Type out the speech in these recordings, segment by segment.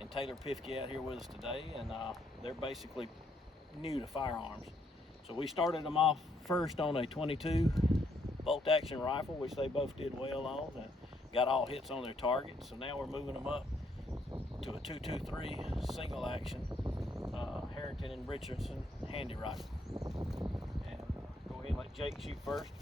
and Taylor Pifke out here with us today, and they're basically new to firearms. So we started them off first on a 22 bolt action rifle, which they both did well on and got all hits on their targets. So now we're moving them up to a 223 single action Harrington and Richardson Handi Rifle. And go ahead and let Jake shoot first.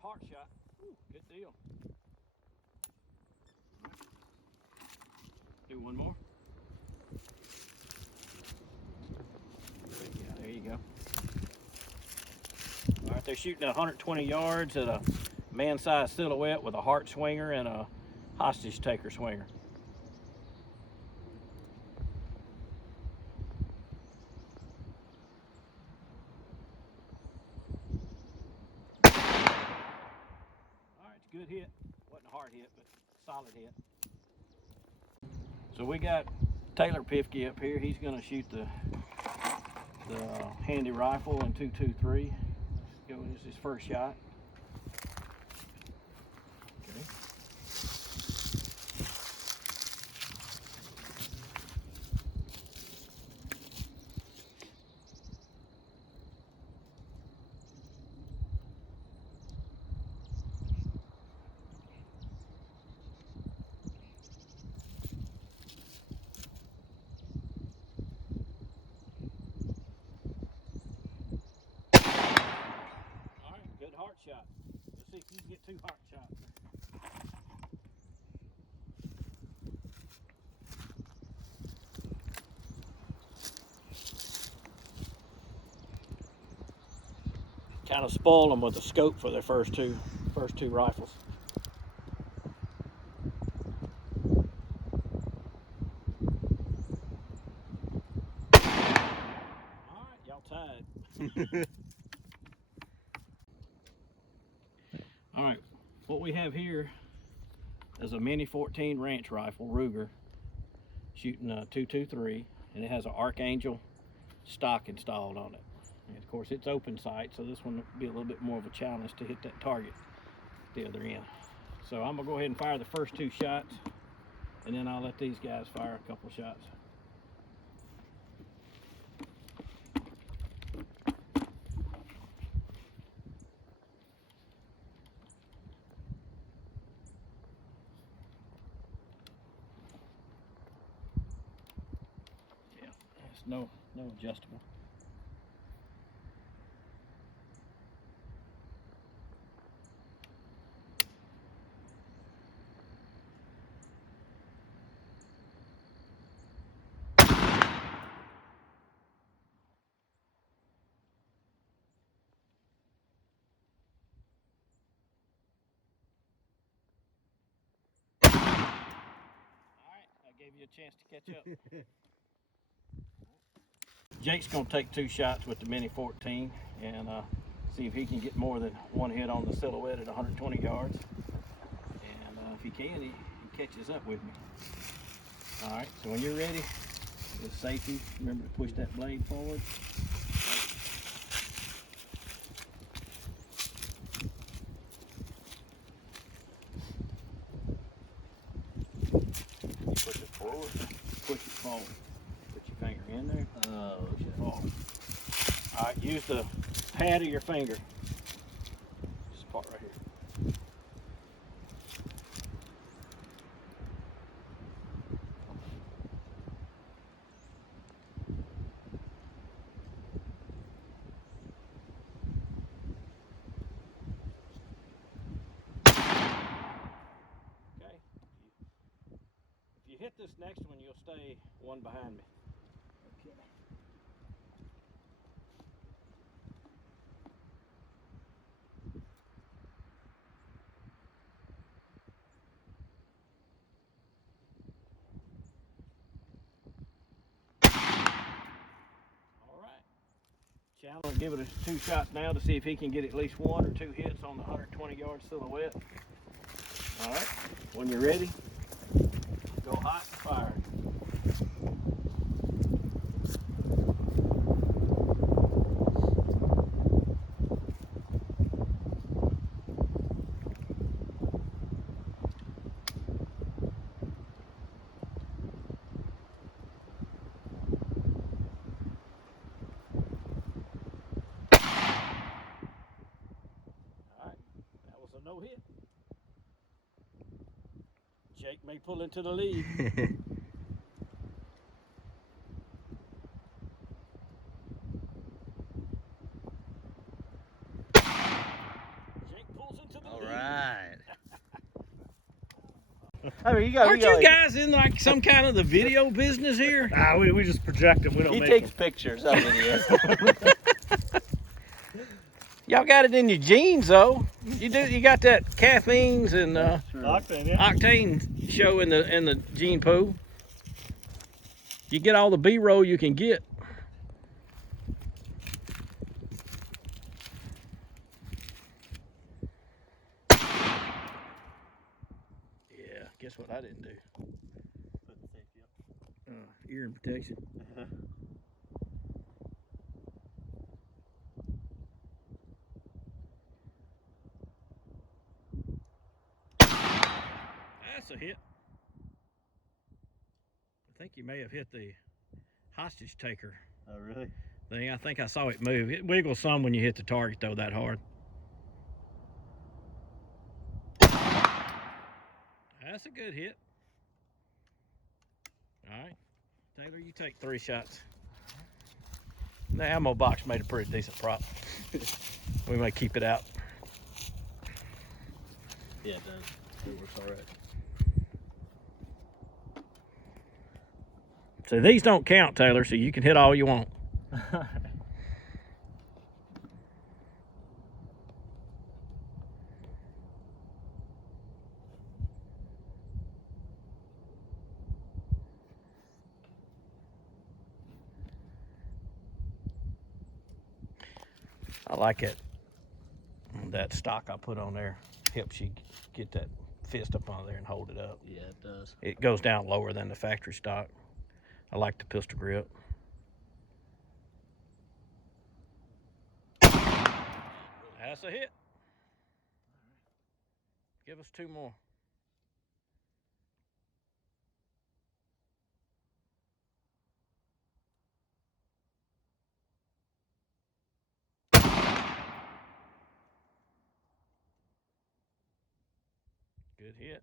Heart shot. Ooh, good deal. Do one more. Yeah, there you go. All right, they're shooting at 120 yards at a man-sized silhouette with a heart swinger and a hostage taker swinger. Good hit. Wasn't a hard hit, but solid hit. So we got Taylor Pifke up here. He's going to shoot the Handi Rifle in 223. Let's go. This is his first shot. Okay. Good heart shot. Let's see if you can get 2 heart shots. Kind of spoil them with a scope for their first two rifles. All right, y'all tied. All right, what we have here is a Mini 14 ranch rifle, Ruger, shooting a 223, and it has an Archangel stock installed on it. And of course, it's open sight, so this one will be a little bit more of a challenge to hit that target at the other end. So I'm gonna go ahead and fire the first 2 shots, and then I'll let these guys fire a couple shots. No adjustable. All right, I gave you a chance to catch up. Jake's going to take 2 shots with the Mini 14 and see if he can get more than 1 hit on the silhouette at 120 yards. And if he can, he catches up with me. All right, so when you're ready, with safety, remember to push that blade forward. Push it forward, push it forward. Put your finger in there. Push it forward. All right, use the pad of your finger. This part right here. Okay. If you hit this next one, you'll stay one behind me. Okay. I'm gonna give it a 2 shots now to see if he can get at least 1 or 2 hits on the 120-yard silhouette. All right, when you're ready, go hot and fire. No hit. Jake may pull into the lead. Jake pulls into the lead. All right. I mean, Aren't you guys in like some kind of the video business here? Nah, we just project them. We don't He make takes them. pictures of it. Y'all got it in your jeans though. You do. You got that caffeines and Octane, yeah. octane show in the gene pool. You get all the B-roll you can get. Yeah. Guess what I didn't do? Put the safety up. Ear protection. That's a hit. I think you may have hit the hostage taker Oh, really? thing. I think I saw it move. It wiggles some when you hit the target though that hard. That's a good hit. All right, Taylor, you take 3 shots. The ammo box made a pretty decent prop. We may keep it out. Yeah, it does. It works all right. So these don't count, Taylor, so you can hit all you want. I like it. That stock I put on there helps you get that fist up on there and hold it up. Yeah, it does. It goes down lower than the factory stock. I like the pistol grip. That's a hit. Give us 2 more. Good hit.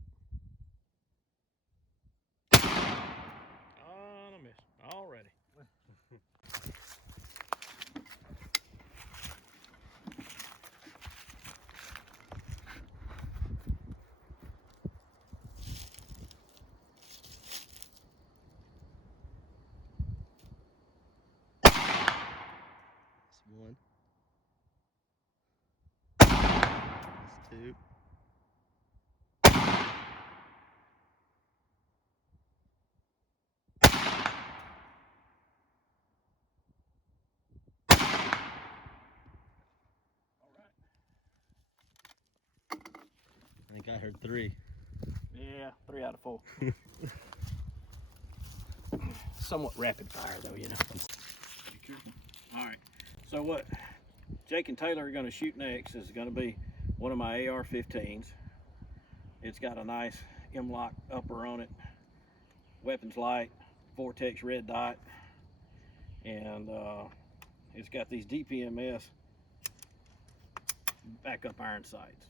On a miss. Already. That's 1. That's 2. I think I heard 3. Yeah, 3 out of 4. Somewhat rapid fire though, you know. All right, so what Jake and Taylor are going to shoot next is going to be one of my AR-15s. It's got a nice M-lock upper on it, weapons light, Vortex red dot, and it's got these DPMS backup iron sights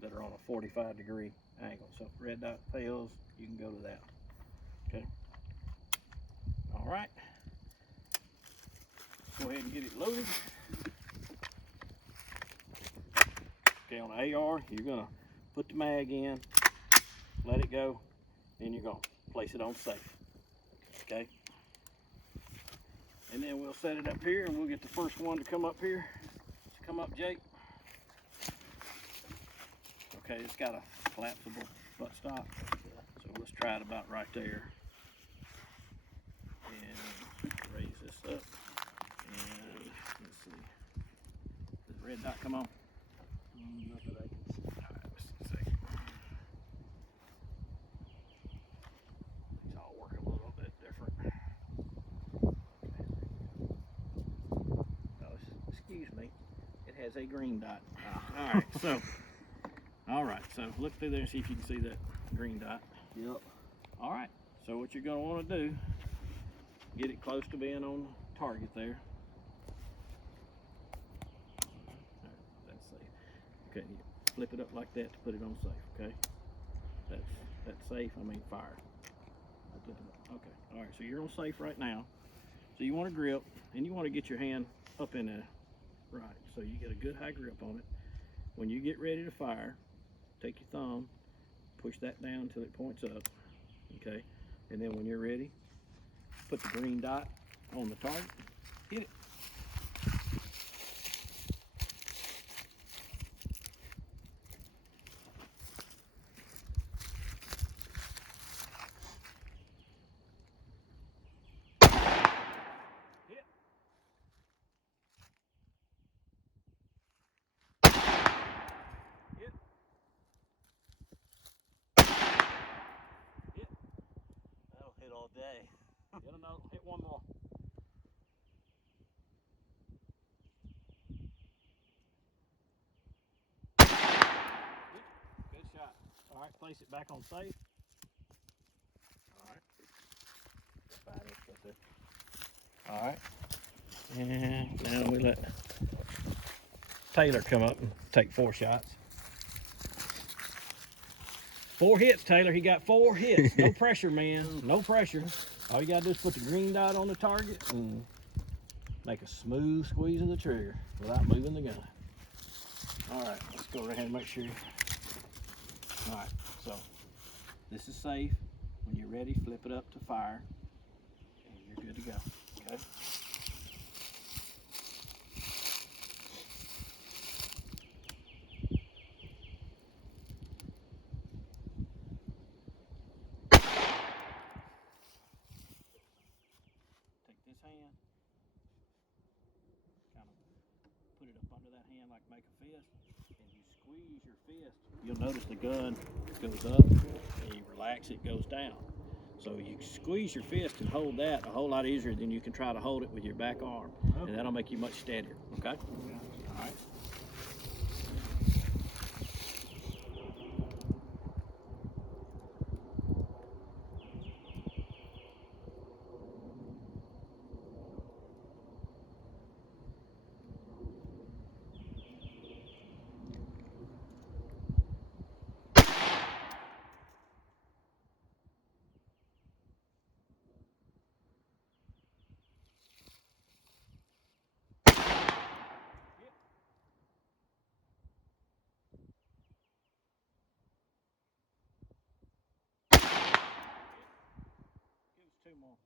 that are on a 45-degree angle. So if red dot fails, you can go to that. Okay. All right. Go ahead and get it loaded. Okay, on the AR, you're gonna put the mag in, let it go, then you're gonna place it on safe. Okay. And then we'll set it up here, and we'll get the first one to come up here. Let's come up, Jake. Okay, it's got a collapsible buttstock, so let's try it about right there. And raise this up, and let's see. Does the red dot come on? Not that I can see. Alright, let's see a second. These all work a little bit different. Oh, excuse me. It has a green dot. Alright, so look through there and see if you can see that green dot. Yep. Alright, so what you're going to want to do, get it close to being on the target there. That's safe. Okay, you flip it up like that to put it on safe, okay? That's safe, I mean fire. Okay, alright, so you're on safe right now. So you want to grip, and you want to get your hand up in there. Right, so you get a good high grip on it. When you get ready to fire, take your thumb, push that down until it points up, okay? And then when you're ready, put the green dot on the target, hit it. That'll hit all day. Get another, hit one more. Good shot. All right, place it back on safe. All right. All right. And now we let Taylor come up and take 4 shots. 4 hits, Taylor. He got 4 hits. No pressure, man. No pressure. All you gotta do is put the green dot on the target and make a smooth squeeze of the trigger without moving the gun. All right, let's go ahead and make sure. All right, so this is safe. When you're ready, flip it up to fire, and you're good to go. Okay. Hand, kind of put it up under that hand like make a fist, and you squeeze your fist. You'll notice the gun goes up, and you relax, it goes down. So you squeeze your fist and hold that a whole lot easier than you can try to hold it with your back arm, and that'll make you much steadier. Okay. Yeah. All right. Give us 2 more.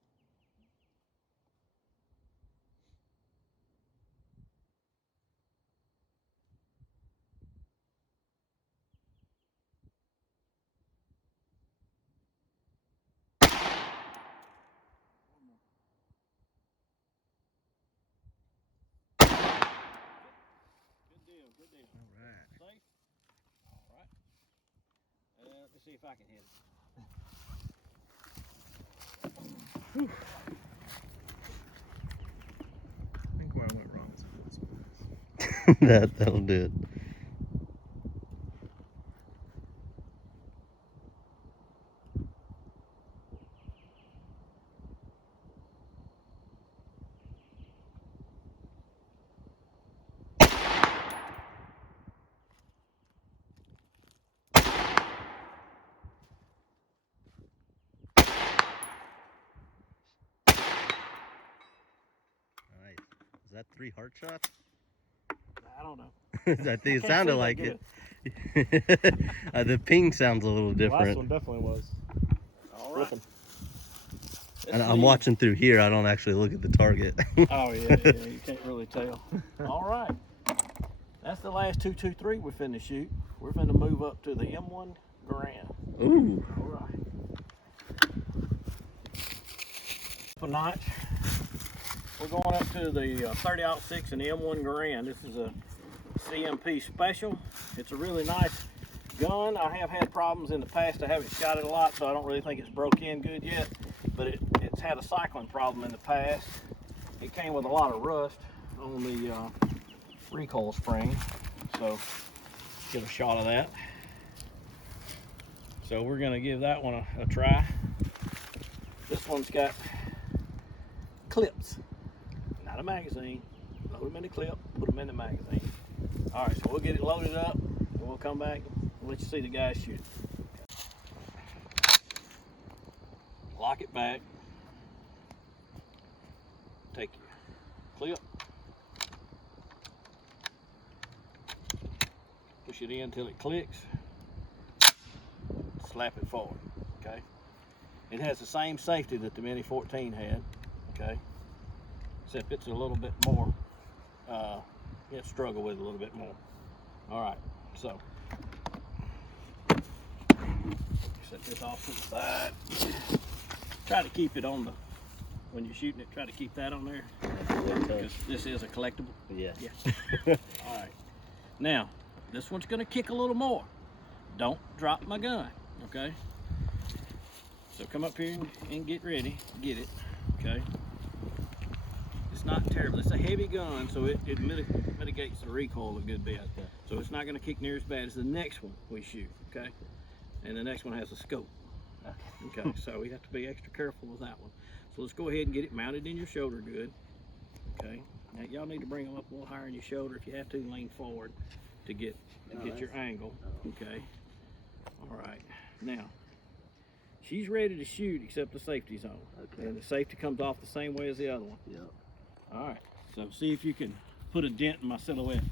Good deal. All right. Safe? All right. Let's see if I can hit it. I think where I went wrong was on this one. That'll do it. Is that 3 heart shots? I don't know. I think it sounded like it. The ping sounds a little The different. last one definitely was. All right. And I'm watching through here. I don't actually look at the target. Oh, yeah, you can't really tell. All right. That's the last 223 we're finna shoot. We're finna move up to the M1 Garand. Ooh. All right. Up a notch. we're going up to the 30-06 and M1 Garand. This is a CMP special. It's a really nice gun. I have had problems in the past. I haven't shot it a lot, so I don't really think it's broke in good yet. But it's had a cycling problem in the past. It came with a lot of rust on the recoil spring. So get a shot of that. So we're gonna give that one a try. This one's got clips, not a magazine. Load them in the clip, put them in the magazine. All right, so we'll get it loaded up and we'll come back and let you see the guys shoot. Lock it back. Take your clip. Push it in until it clicks. Slap it forward, okay? It has the same safety that the Mini 14 had, okay? Except it's a little bit more, you struggle with it a little bit more. All right, so. Set this off to the side. Try to keep it on the, when you're shooting it, try to keep that on there. Because this is a collectible. Yeah. All right. Now, this one's gonna kick a little more. Don't drop my gun, okay? So come up here and get ready, get it, okay? It's not terrible. It's a heavy gun, so it mitigates the recoil a good bit. Okay. So it's not gonna kick near as bad as the next one we shoot, okay? And the next one has a scope. Okay, so we have to be extra careful with that one. So let's go ahead and get it mounted in your shoulder good, okay? Now y'all need to bring them up a little higher in your shoulder. If you have to, lean forward to get your angle, okay? All right, now, she's ready to shoot except the safety's on. Okay. And the safety comes off the same way as the other one. Yep. All right, so see if you can put a dent in my silhouette.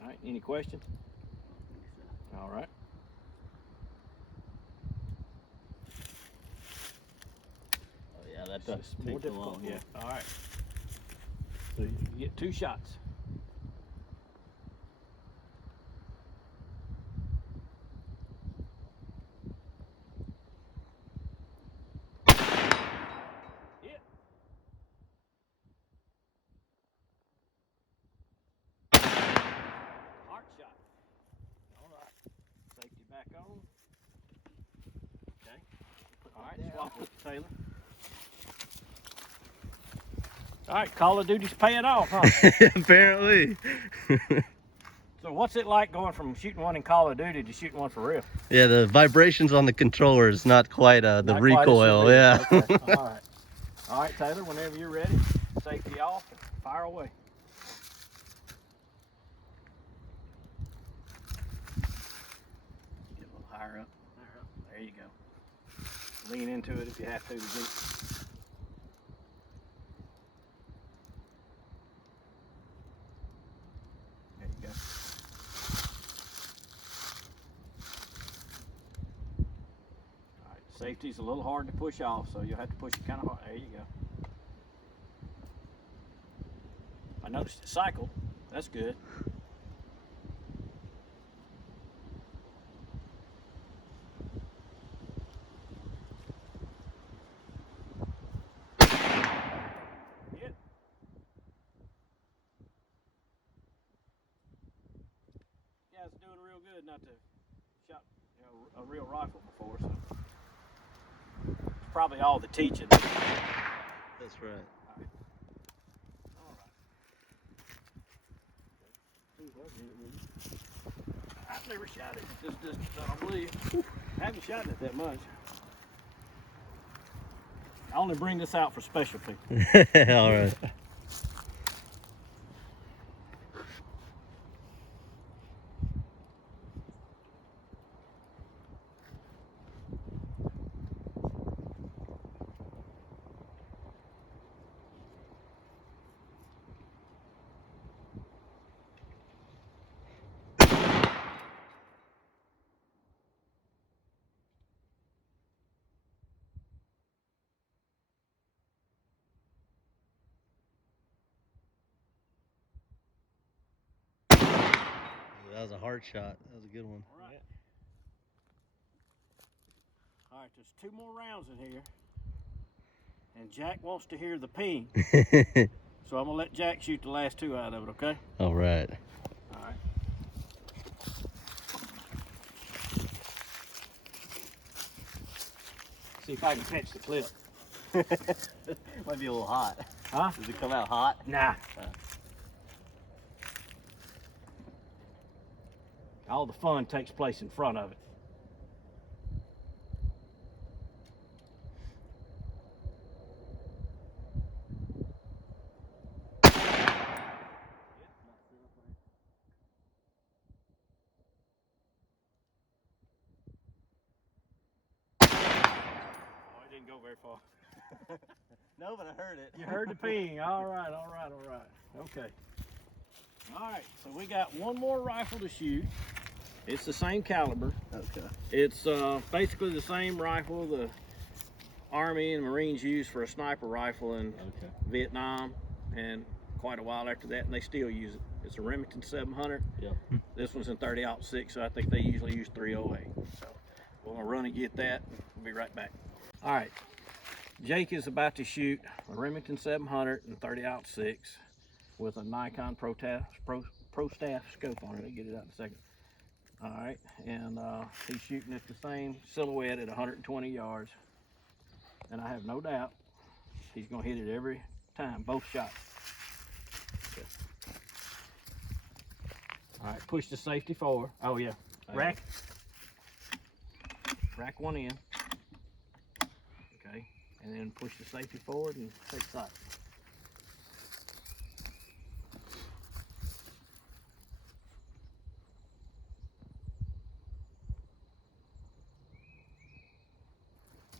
All right, any questions? All right. Oh yeah, that does It's take more a difficult, lot. yeah. All right. So you get 2 shots. Hit. Heart shot. All right. Safety back on. Okay. All right, swap with Taylor. All right, Call of Duty's paying off, huh? Apparently. So what's it like going from shooting one in Call of Duty to shooting one for real? Yeah, the vibrations on the controller is not quite the Not recoil. quite Yeah. as severe. Okay. All right, Taylor, whenever you're ready, safety off, and fire away. Get a little higher up. There you go. Lean into it if you have to get it. There you go. All right, safety's a little hard to push off, so you'll have to push it kind of hard. There you go. I noticed it cycled. That's good. Hit. Yeah, it's doing real good not to shot a real rifle before, so it's probably all the teaching. That's right. All right. I've never shot it at this distance, I don't believe. I haven't shot it that much. I only bring this out for special people. All right. That was a hard shot. That was a good one. All right. All All right, there's 2 more rounds in here. And Jack wants to hear the ping. So I'm gonna let Jack shoot the last 2 out of it, okay? All right. All right. See if I can catch the clip. Might be a little hot. Huh? Does it come out hot? Nah. All the fun takes place in front of it. Oh, it didn't go very far. No, but I heard it. You heard the ping. All right, all right, all right. Okay. All right, so we got 1 more rifle to shoot. It's the same caliber. Okay. It's basically the same rifle the Army and Marines used for a sniper rifle in Vietnam, and quite a while after that, and they still use it. It's a Remington 700. Yep. This one's in 30-06, so I think they usually use 308. So we're gonna run and get that. We'll be right back. All right, Jake is about to shoot a Remington 700 in 30-06 with a Nikon Pro Staff scope on it. I'll get it out in a second. All right, and he's shooting at the same silhouette at 120 yards. And I have no doubt he's gonna hit it every time, both shots. Okay. All right, push the safety forward. Oh yeah, rack one in. Okay, and then push the safety forward and take sight.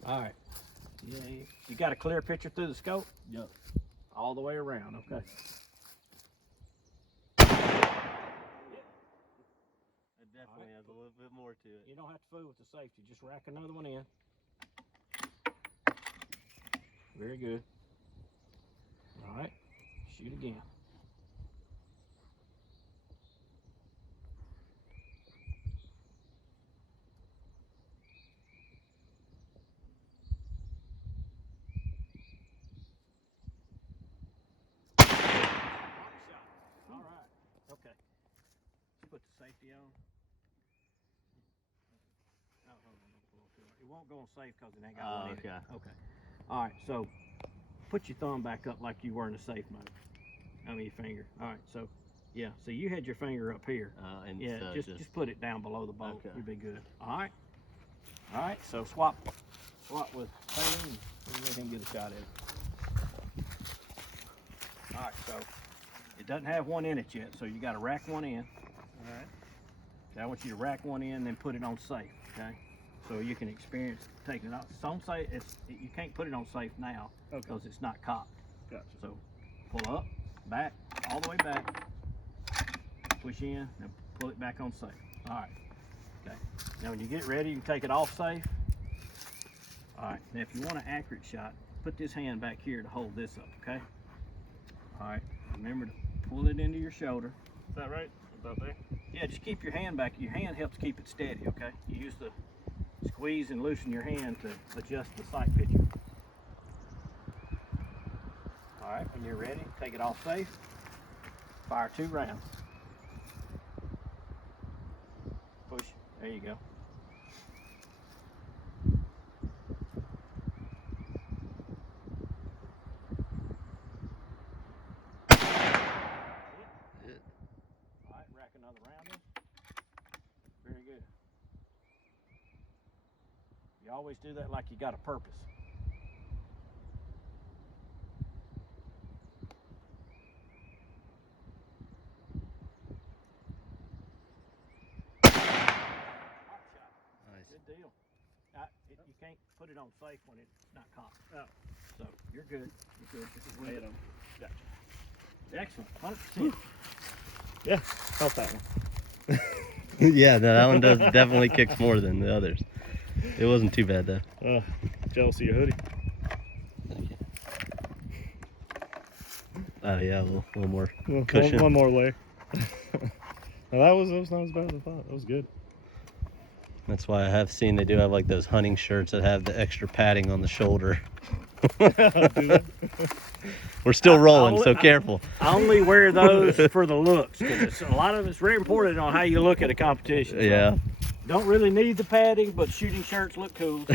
All right. Yeah, you got a clear picture through the scope? Yep. All the way around, okay. It definitely has a little bit more to it. You don't have to fool with the safety, just rack another one in. Very good. All right, shoot again. All right, okay. Let's put the safety on. Oh, hold on, don't pull too hard. It won't go on safe because it ain't got one in it. Okay. All right, so put your thumb back up like you were in the safe mode. I mean your finger. All right, so yeah, so you had your finger up here. And yeah, so just put it down below the bolt. Okay. You'll be good. All right. All right, so swap with Taylor and let him get a shot at it. All right, so it doesn't have one in it yet, so you got to rack one in. All right. Okay, I want you to rack one in, then put it on safe. Okay, so you can experience taking it out. It's on safe. You can't put it on safe now because it's not cocked. Gotcha. So pull up, back, all the way back, push in, and pull it back on safe. All right. Okay. Now when you get ready, you can take it off safe. All right. Now if you want an accurate shot, put this hand back here to hold this up. Okay. All right. Remember to pull it into your shoulder. Is that right? About there? Yeah, just keep your hand back. Your hand helps keep it steady, okay? You use the squeeze and loosen your hand to adjust the sight picture. All right, when you're ready, take it off safe. Fire 2 rounds. Push, there you go. Another round in. Very good. You always do that like you got a purpose. Nice. Good deal. You can't put it on safe when it's not cocked. Oh. So you're good. You're good. I hit him. Gotcha. Excellent. 100%. Yeah, felt that one. Yeah, no, that one does definitely kicks more than the others. It wasn't too bad though. Jealous of your hoodie. Thank you. Oh yeah, a little more Well, cushion. one more layer. No, that was not as bad as I thought. That was good. That's why I have seen they do have like those hunting shirts that have the extra padding on the shoulder. We're still rolling, so careful. I only wear those for the looks, because a lot of it's very important on how you look at a competition. So Yeah. don't really need the padding, but shooting shirts look cool.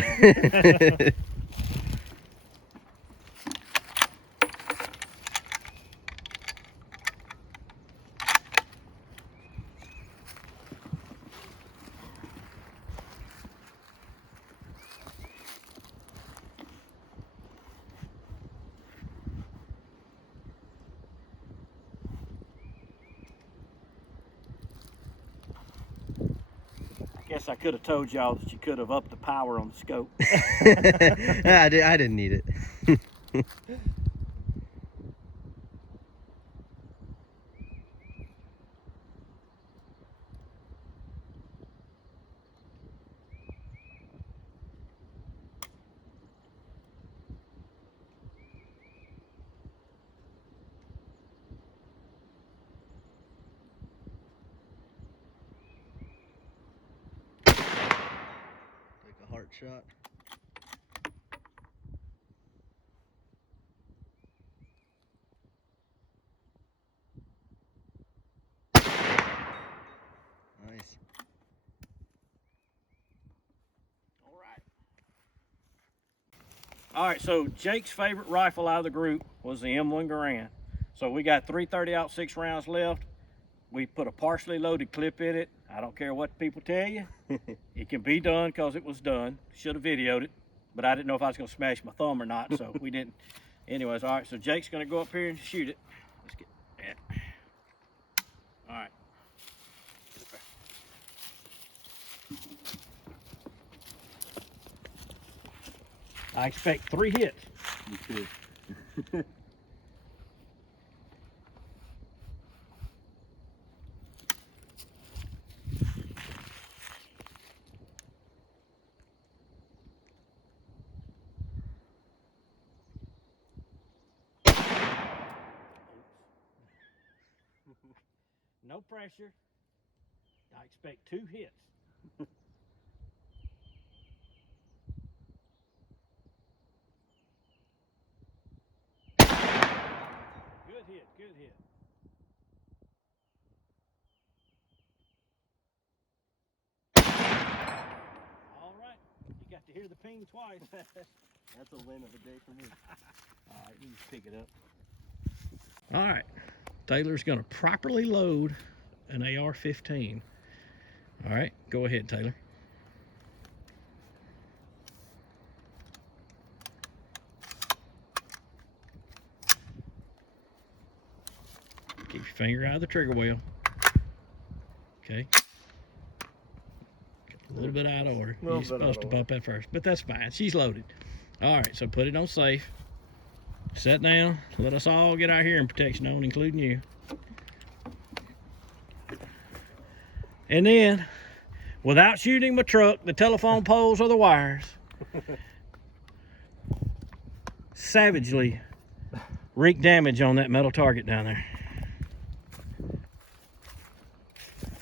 Guess I could have told y'all that you could have upped the power on the scope. I didn't need it. Like a heart shot. Nice. All right, so Jake's favorite rifle out of the group was the M1 Garand. So we got 3 30-06 rounds left. We put a partially loaded clip in it. I don't care what people tell you. It can be done because it was done. Should have videoed it, but I didn't know if I was going to smash my thumb or not, so we didn't. Anyways, all right, so Jake's going to go up here and shoot it. Let's get that. All right. Get up there. I expect 3 hits. You too. No pressure. I expect 2 hits. Good hit, good hit. All right, you got to hear the ping twice. That's a win of the day for me. All right, you just pick it up. All right, Taylor's gonna properly load an AR-15. All right, go ahead, Taylor. Keep your finger out of the trigger wheel. Okay. A little bit out of order. You're supposed to bump that first, but that's fine. She's loaded. All right, so put it on safe. Set down. Let us all get our hearing protection on, including you. And then, without shooting my truck, the telephone poles, or the wires, savagely wreak damage on that metal target down there.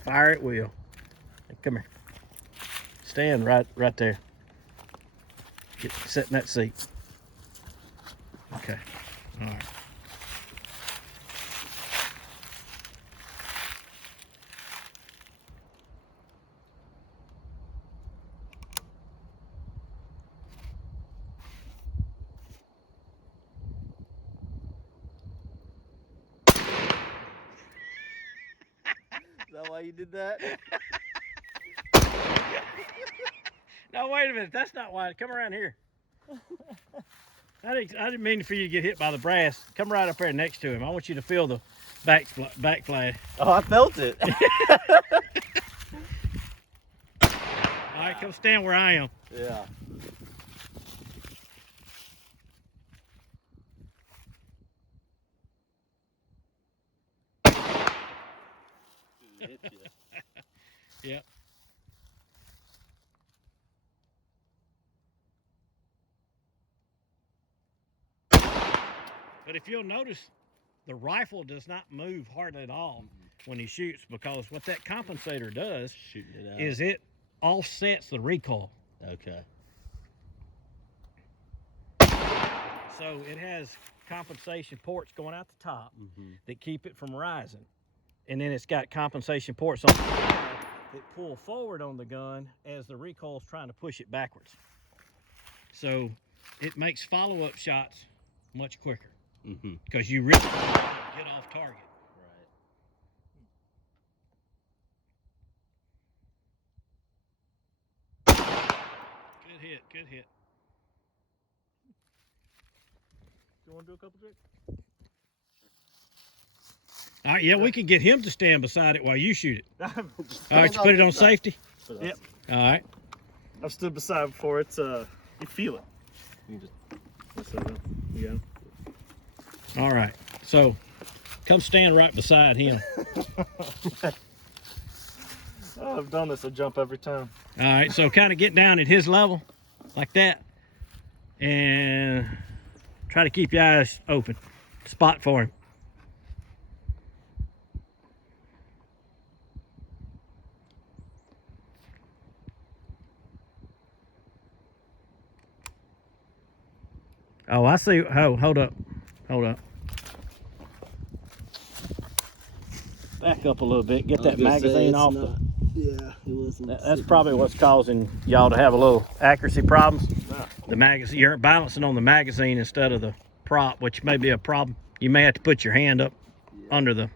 Fire at will. Come here. Stand right there. Sit in that seat. Okay. All right. Is that why you did that? No, wait a minute. That's not why. Come around here. I didn't mean for you to get hit by the brass. Come right up there next to him. I want you to feel the back flash. Oh, I felt it. All right, come stand where I am. Yeah. Yep. But if you'll notice, the rifle does not move hardly at all when he shoots, because what that compensator does Shooting it out. is it offsets the recoil. Okay. So it has compensation ports going out the top that keep it from rising. And then it's got compensation ports on the side that pull forward on the gun as the recoil's trying to push it backwards. So it makes follow-up shots much quicker because you really get off target. Good hit, good hit. You want to do a couple tricks? All right, yeah, we can get him to stand beside it while you shoot it. All right, you put it on safety? Yep. All right. I've stood beside before. It's you feel it. You just yeah. All right. So come stand right beside him. Oh, I've done this. I jump every time. All right. So kind of get down at his level like that and try to keep your eyes open. Spot for him. Oh, I see. Oh, hold up. Hold up. Back up a little bit. Get that magazine off. Yeah, it wasn't. That's probably what's causing y'all to have a little accuracy problems. The magazine, you're balancing on the magazine instead of the prop, which may be a problem. You may have to put your hand up under the.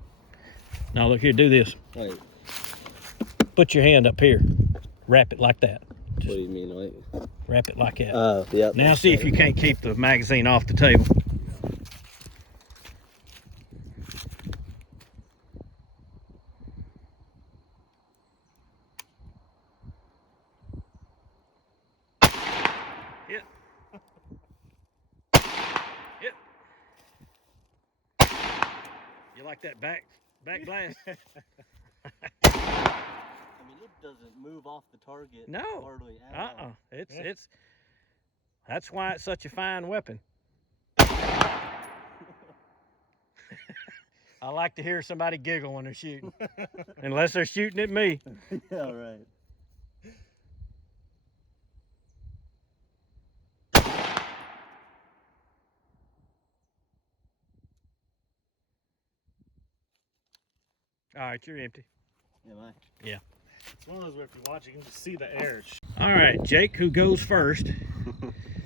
Now look here, do this. Wait. Put your hand up here. Wrap it like that. What do you mean, like? Wrap it like that. Oh, yeah. Now see if you can't keep the magazine off the table. Hit. Hit. You like that back blast? I mean, it doesn't move off the target. No. Hardly at all. It's that's why it's such a fine weapon. I like to hear somebody giggle when they're shooting. Unless they're shooting at me. Yeah, right. All right, you're empty. Am I? Yeah. It's one of those where if you watch, you can just see the air. All right, Jake, who goes first,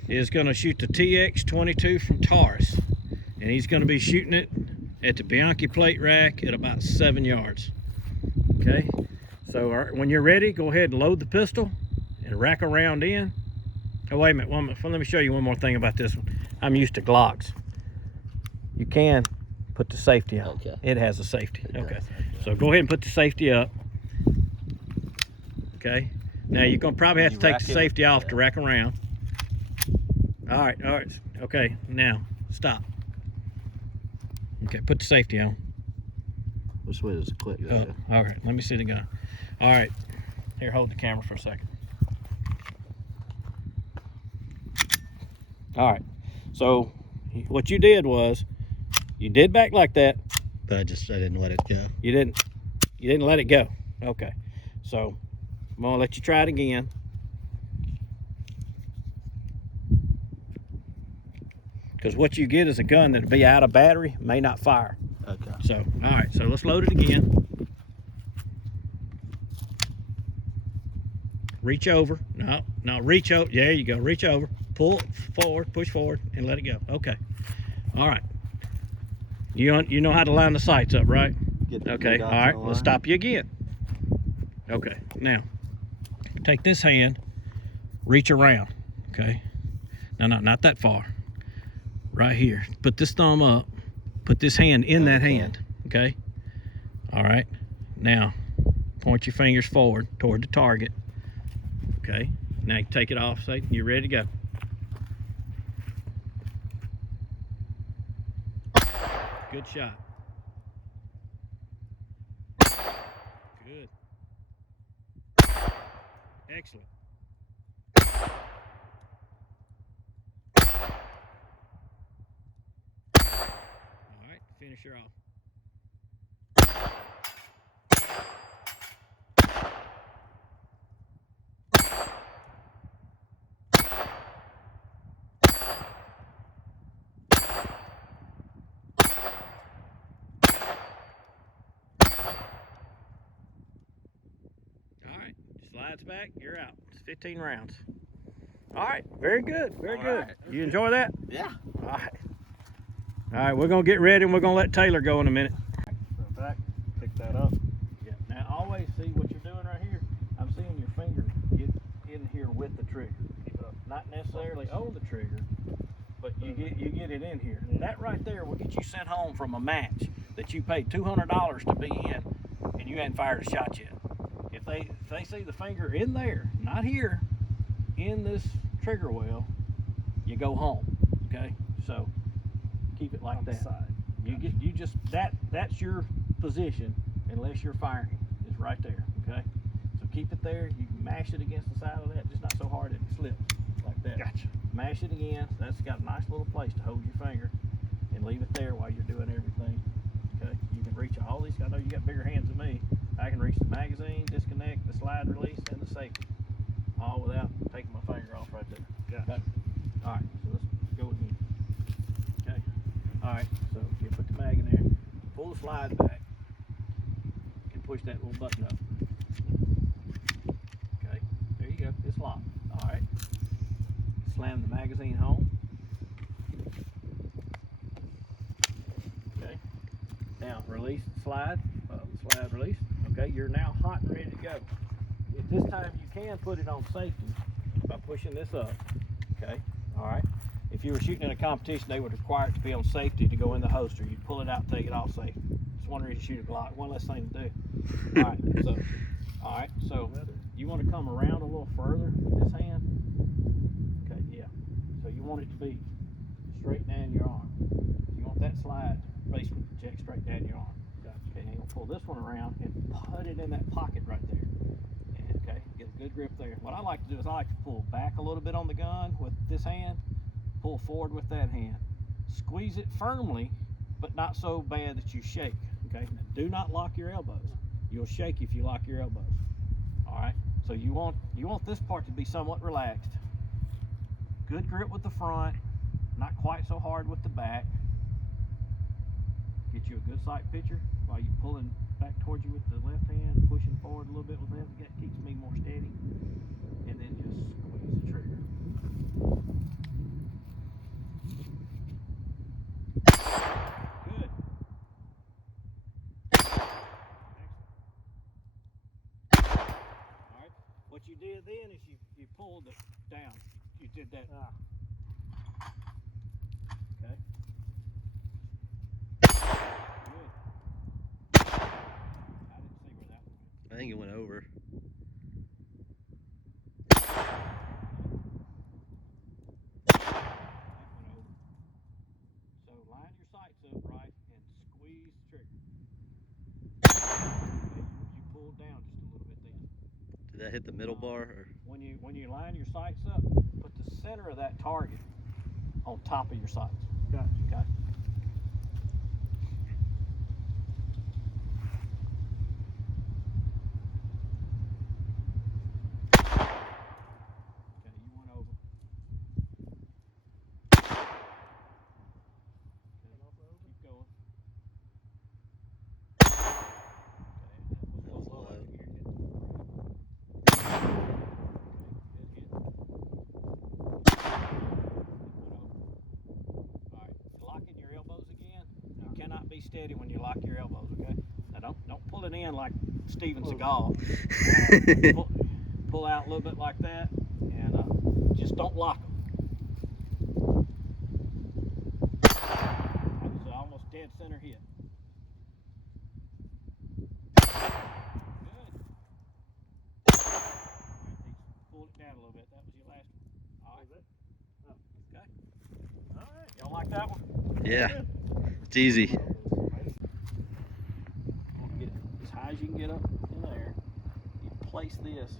is going to shoot the TX22 from Taurus. And he's going to be shooting it at the Bianchi plate rack at about 7 yards. Okay, so when you're ready, go ahead and load the pistol and rack around in. Oh, wait a minute, let me show you one more thing about this one. I'm used to Glocks. You can put the safety on. Okay. It has a safety. Okay, does. so go ahead and put the safety up. Okay, now you're going to probably have to take the safety off to rack around. All right, okay, now stop. Okay, put the safety on. Which way does it click? Oh, all right, let me see the gun. All right, here, hold the camera for a second. All right, so what you did was, you did back like that. But I didn't let it go. You didn't let it go. Okay, so I'm gonna let you try it again. Because what you get is a gun that'll be out of battery, may not fire. Okay. So, all right, so let's load it again. Reach over. No, reach over. There you go. Reach over. Pull forward, push forward, and let it go. Okay. All right. You know how to line the sights up, right? Okay. All right. Let's stop you again. Okay. Now, take this hand, reach around. Okay. No, not that far. Right here. Put this thumb up. Put this hand in that hand. Okay. All right. Now, point your fingers forward toward the target. Okay. Now you take it off. Say you're ready to go. Good shot. Good. Excellent. All right, finish her off. Slides back, you're out. It's 15 rounds. All right, very good, very All good. right. You enjoy that? Yeah. All right. All right, we're gonna get ready and we're gonna let Taylor go in a minute. So back, pick that up. Yeah. Now always see what you're doing right here. I'm seeing your finger get in here with the trigger. Not necessarily on the trigger, but you get it in here. That right there will get you sent home from a match that you paid $200 to be in, and you hadn't fired a shot yet. If they see the finger in there, not here, in this trigger well, you go home. Okay, so keep it like On the that. side. You just that's your position unless you're firing. It's right there. Okay, so keep it there. You can mash it against the side of that, just not so hard that it slips like that. Gotcha. Mash it again. So that's got a nice little place to hold your finger, and leave it there while you're doing everything. Okay, you can reach all these. I know you got bigger hands than me. I can reach the magazine, disconnect, the slide release, and the safety, all without taking my finger off right there. Gotcha. Okay. All right, so let's go again. Okay. All right, so you put the mag in there, pull the slide back, and push that little button up. Okay, there you go. It's locked. All right. Slam the magazine home. Okay. Now release the slide. Slide release. Okay, you're now hot and ready to go. At this time, you can put it on safety by pushing this up. Okay. All right. If you were shooting in a competition, they would require it to be on safety to go in the holster. You'd pull it out, take it off safe. It's one reason to shoot a Glock. One less thing to do. All right. So you want to come around a little further with this hand. Okay. Yeah. So you want it to be straight down your arm. So you want that slide basically project straight down your arm. Okay. And you'll pull this one around and put it in that pocket right there. And, okay. Get a good grip there. What I like to do is I like to pull back a little bit on the gun with this hand. Pull forward with that hand. Squeeze it firmly, but not so bad that you shake. Okay. Now, do not lock your elbows. You'll shake if you lock your elbows. All right. So you want this part to be somewhat relaxed. Good grip with the front, not quite so hard with the back. Get you a good sight picture while you're pulling back towards you with the left hand, pushing forward a little bit with that. That keeps me more steady. And then just squeeze the trigger. Good. Excellent. All right. What you did then is you pulled it down. You did that. Okay. Good. I didn't see where that went. I think it went over. So line your sights up right and squeeze the trigger. Okay, you pulled down just a little bit then. Did that hit the middle bar? Or? When you line your sights up, put the center of that target on top of your sights. Gotcha. Okay. Okay, you went over. Keep going. That was low. Locking your elbows again. You cannot be steady when you lock your elbows, okay? Now don't pull it in like Steven Seagal. Pull out a little bit like that, and just don't lock them. That was almost dead center hit. Good. Pull it down a little bit. That was your last one. All right. Okay. All right. Y'all like that one? Yeah. It's easy. Get it as high as you can get up in there. You place this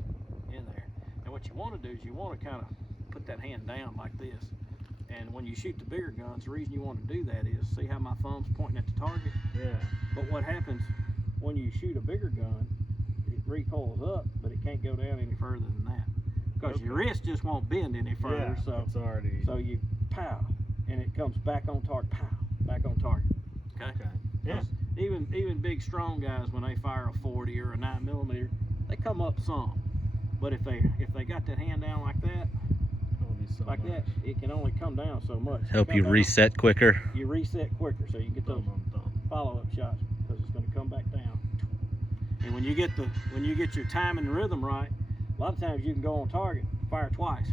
in there. And what you want to do is you want to kind of put that hand down like this. And when you shoot the bigger guns, the reason you want to do that is, see how my thumb's pointing at the target? Yeah. But what happens when you shoot a bigger gun, it recoils up, but it can't go down any further than that. Because your wrist just won't bend any further. Yeah, So it's already. So you pow, and it comes back on target, pow, back on target. Okay? Yeah. Even big strong guys, when they fire a 40 or a 9mm, they come up some. But if they got that hand down like that, So like that, it can only come down so much. Help Come you down, reset quicker. You reset quicker, so you get those follow-up shots because it's going to come back down. And when you get your time and rhythm right, a lot of times you can go on target, fire twice.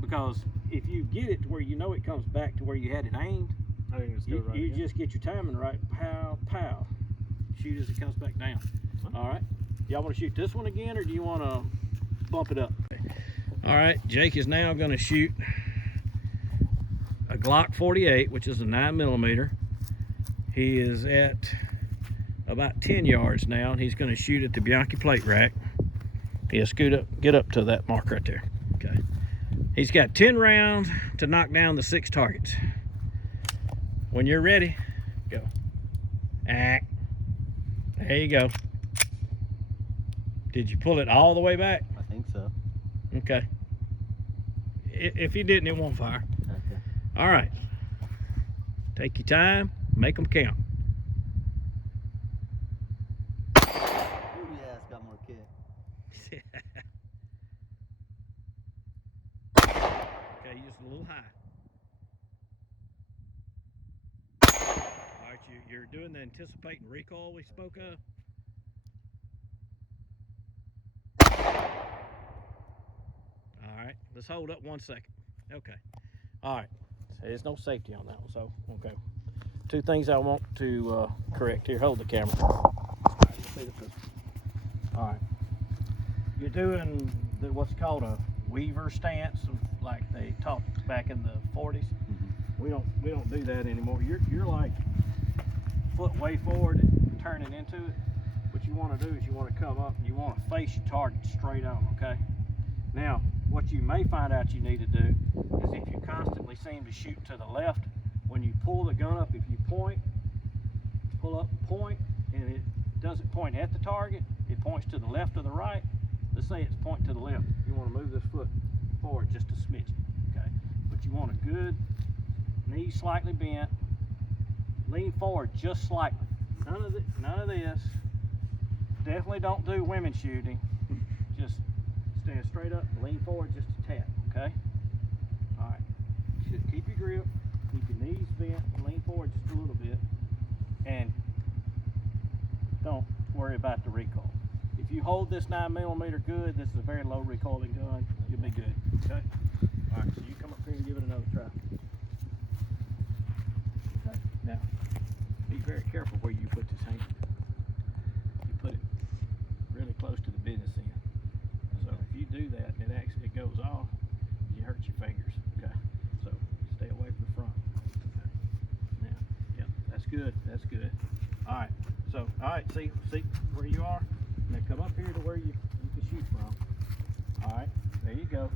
Because if you get it to where you know it comes back to where you had it aimed, you just get your timing right, pow, pow, shoot as it comes back down. All right, y'all want to shoot this one again, or do you want to bump it up? All right, Jake is now going to shoot a Glock 48, which is a 9mm. He is at about 10 yards now, and he's going to shoot at the Bianchi plate rack. Yeah, scoot up, get up to that mark right there. Okay. He's got 10 rounds to knock down the 6 targets. When you're ready, go. There you go. Did you pull it all the way back? I think so. Okay. If you didn't, it won't fire. Okay. All right. Take your time, make them count. Ooh, yeah, it's got more kick. Okay, just a little high. All right, you're doing the anticipating recoil we spoke of. All right, let's hold up 1 second. Okay. All right, so there's no safety on that one, so okay. 2 things I want to correct here. Hold the camera. All right, let's see the pistol. All right, you're doing what's called a Weaver stance, like they taught back in the 40s. We don't do that anymore. You're like foot way forward and turning into it. What you want to do is you want to come up and you want to face your target straight on. Okay. Now, what you may find out you need to do is if you constantly seem to shoot to the left, when you pull the gun up, if you point, pull up and point, and it doesn't point at the target, it points to the left or the right. Let's say it's pointing to the left. You want to move this foot forward just a smidge, okay? But you want a good knee slightly bent, lean forward just slightly. None of this. Definitely don't do women shooting. Just stand straight up, lean forward just a tap, okay? All right. Should keep your grip, keep your knees bent, lean forward just a little bit, and don't worry about the recoil. If you hold this 9mm good, this is a very low recoiling gun, you'll be good, okay? All right, so you come up here and give it another try. Okay, now, be very careful where you put this hand. You put it really close to the business end. So if you do that, it goes off, you hurt your fingers, okay? So stay away from the front, okay? Now, yeah, that's good, that's good. All right, so, all right, see where you are? Now come up here to where you can shoot from. All right, there you go.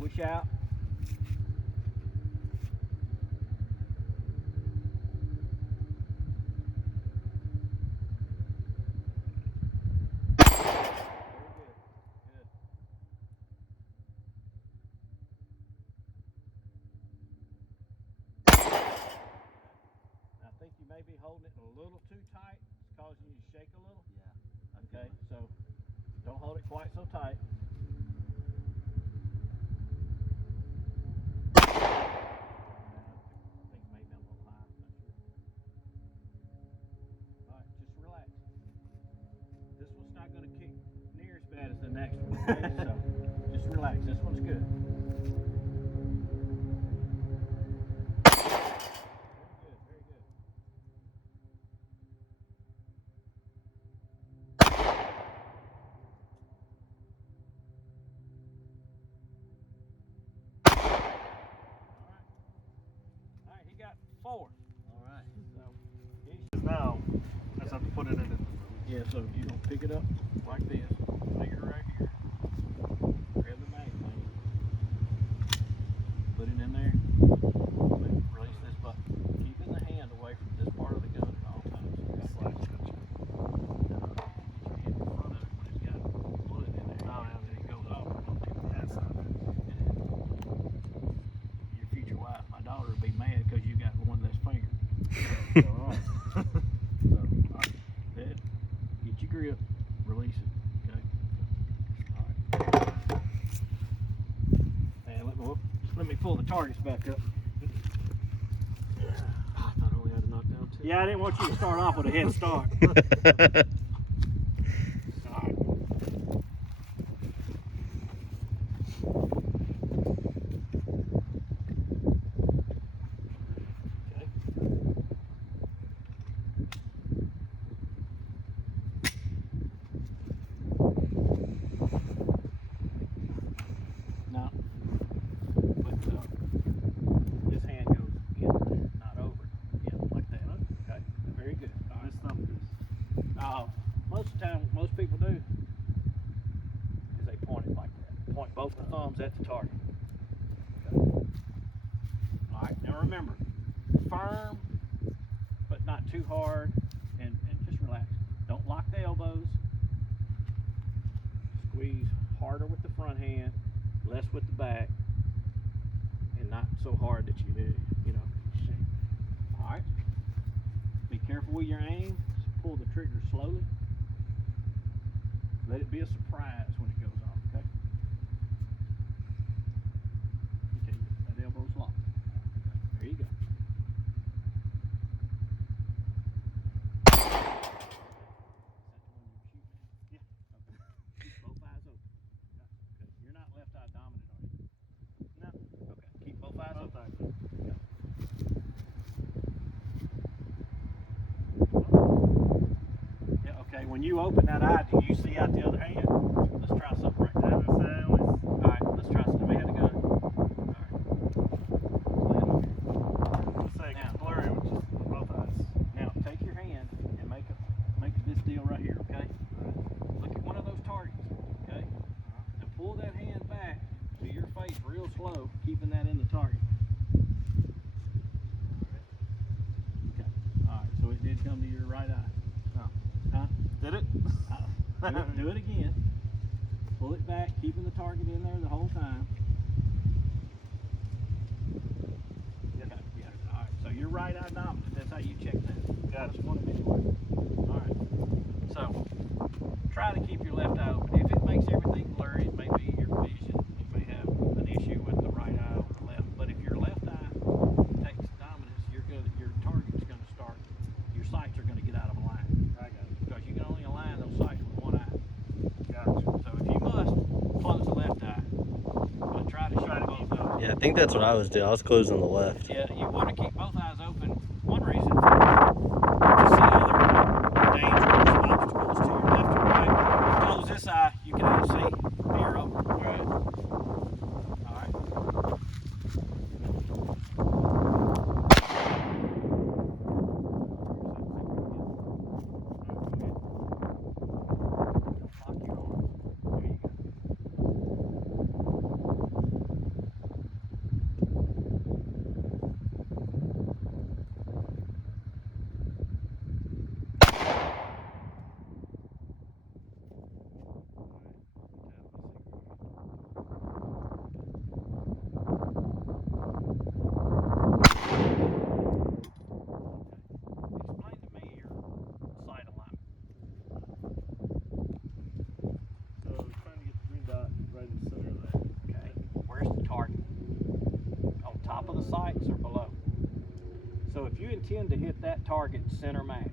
Push out. I think you may be holding it a little too tight. It's causing you to shake a little. Yeah. Okay, so don't hold it quite so tight. I think maybe I'm a little high. Not sure. All right, just relax. This one's not going to kick near as bad as the next one. Okay? So just relax. This one's good. He got 4. All right. So Now, I just have to put it in it. yeah, so you're gonna pick it up like this. Finger right here. Grab the mag thing. Put it in there. Release this button. Keeping the hand away from this part of the gun at all times. Okay? Get your hand in front of it when it's got a bullet in there. Oh, yeah. And it goes off. Don't tip the That's not it. Your future wife, my daughter, would be mad because you got one less finger. All right. So, all right. Get your grip. Release it. Okay. All right. targets back up. I thought I only had to knock down 2. Yeah, I didn't want you to start off with a head start. Alright. Okay. Now, this hand goes in, not over. Yeah, like that. Okay, very good. All right. This stuff is. Most of the time, most people do is they point it like that. Point both the thumbs at the target. Okay. All right, now remember, firm, but not too hard, and just relax. Don't lock the elbows. Squeeze harder with the front hand, less with the back, and not so hard that you do, you know. All right. Be careful with your aim. Just pull the trigger slowly. Let it be a surprise when it goes off, okay? Okay, that elbow's locked. Okay, there you go. Is that the one you were shooting at? Yeah. Okay. Keep both eyes open. Okay. You're not left eye dominant, are you? No. Okay. Keep both eyes Both open. eyes open. Okay. Yeah, okay. When you open that eye, do you see out the other hand? Let's try something right there. Alright, let's try something. We had a gun. Alright. Say Now. it's blurry with just both eyes. Now take your hand and make this deal right here, okay? Look at one of those targets, okay? Now pull that hand back to your face real slow, keeping that in the target. Okay. Alright, so it did come to your right eye. Oh. Huh? Did it? Do it again. Pull it back, keeping the target in there the whole time. Yeah. Okay, yeah. Alright, so you're right eye dominant. That's how you check that. Gotcha. Just want to anyway. Alright. So try to keep your left eye open. If it makes everything blurry, it may be your vision. You may have an issue with the right eye over the left. But if your left eye takes dominance, your target's gonna start, your sights are gonna get out of line. I got it. Because you can only align those sights with one eye. Gotcha. So if you must, close the left eye. But try to shoot both eyes. Yeah, I think that's what I was doing. I was closing the left. Yeah, you want to keep both eyes open. One reason to see other dangerous obstacles to your left or right. Close this eye, you can even see the arrow. Right. All right. Lock your arm. There you go. Explain to me your sight alignment. So trying to get the green dot right in the center of that. Okay. Where's the target? On top of the sights or below? So if you intend to hit that target center mass,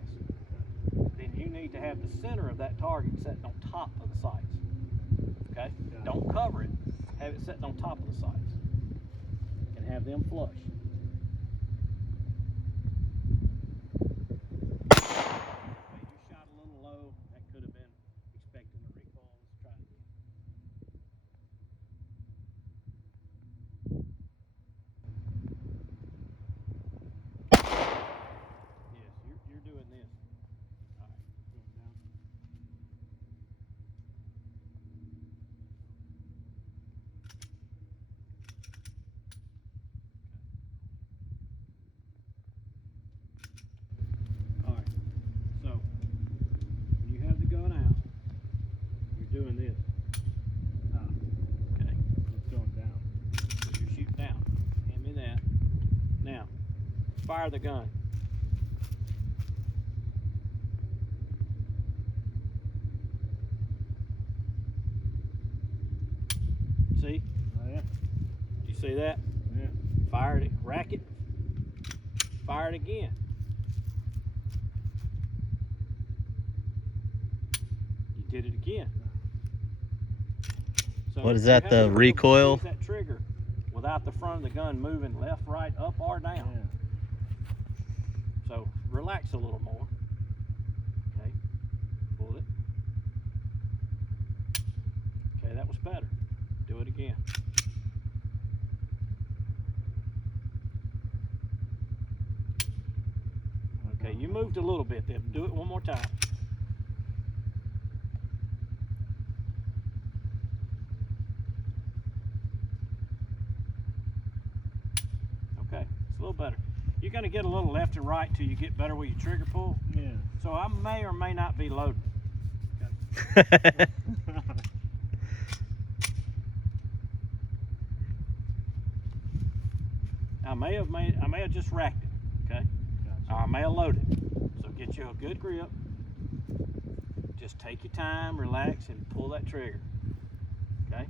then you need to have the center of that target set on top of the sights. Okay? Got it. Don't cover it. Have it set on top of the sights. And have them flush. Okay, you shot a little low. That could have been expecting the recoil. Let's try it again. Yes, you're doing this. All right, going down. All right. So when you have the gun out, you're doing this. Okay. It's going down. So you're shooting down. Hand me that. Now, fire the gun. See? Oh yeah. You see that? Yeah. Fire it, rack it, fire it again. You did it again. So What is you that, have the to be able to recoil? use that trigger without the front of the gun moving left, right, up, or down. Yeah. So relax a little more. Okay, pull it. Okay, that was better. Do it again. Okay, you moved a little bit there. Do it one more time. Okay, it's a little better. You're going to get a little left and right till you get better with your trigger pull. Yeah. So I may or may not be loading. I may have just racked it, okay? Gotcha. Or I may have loaded it. So get you a good grip. Just take your time, relax, and pull that trigger, okay?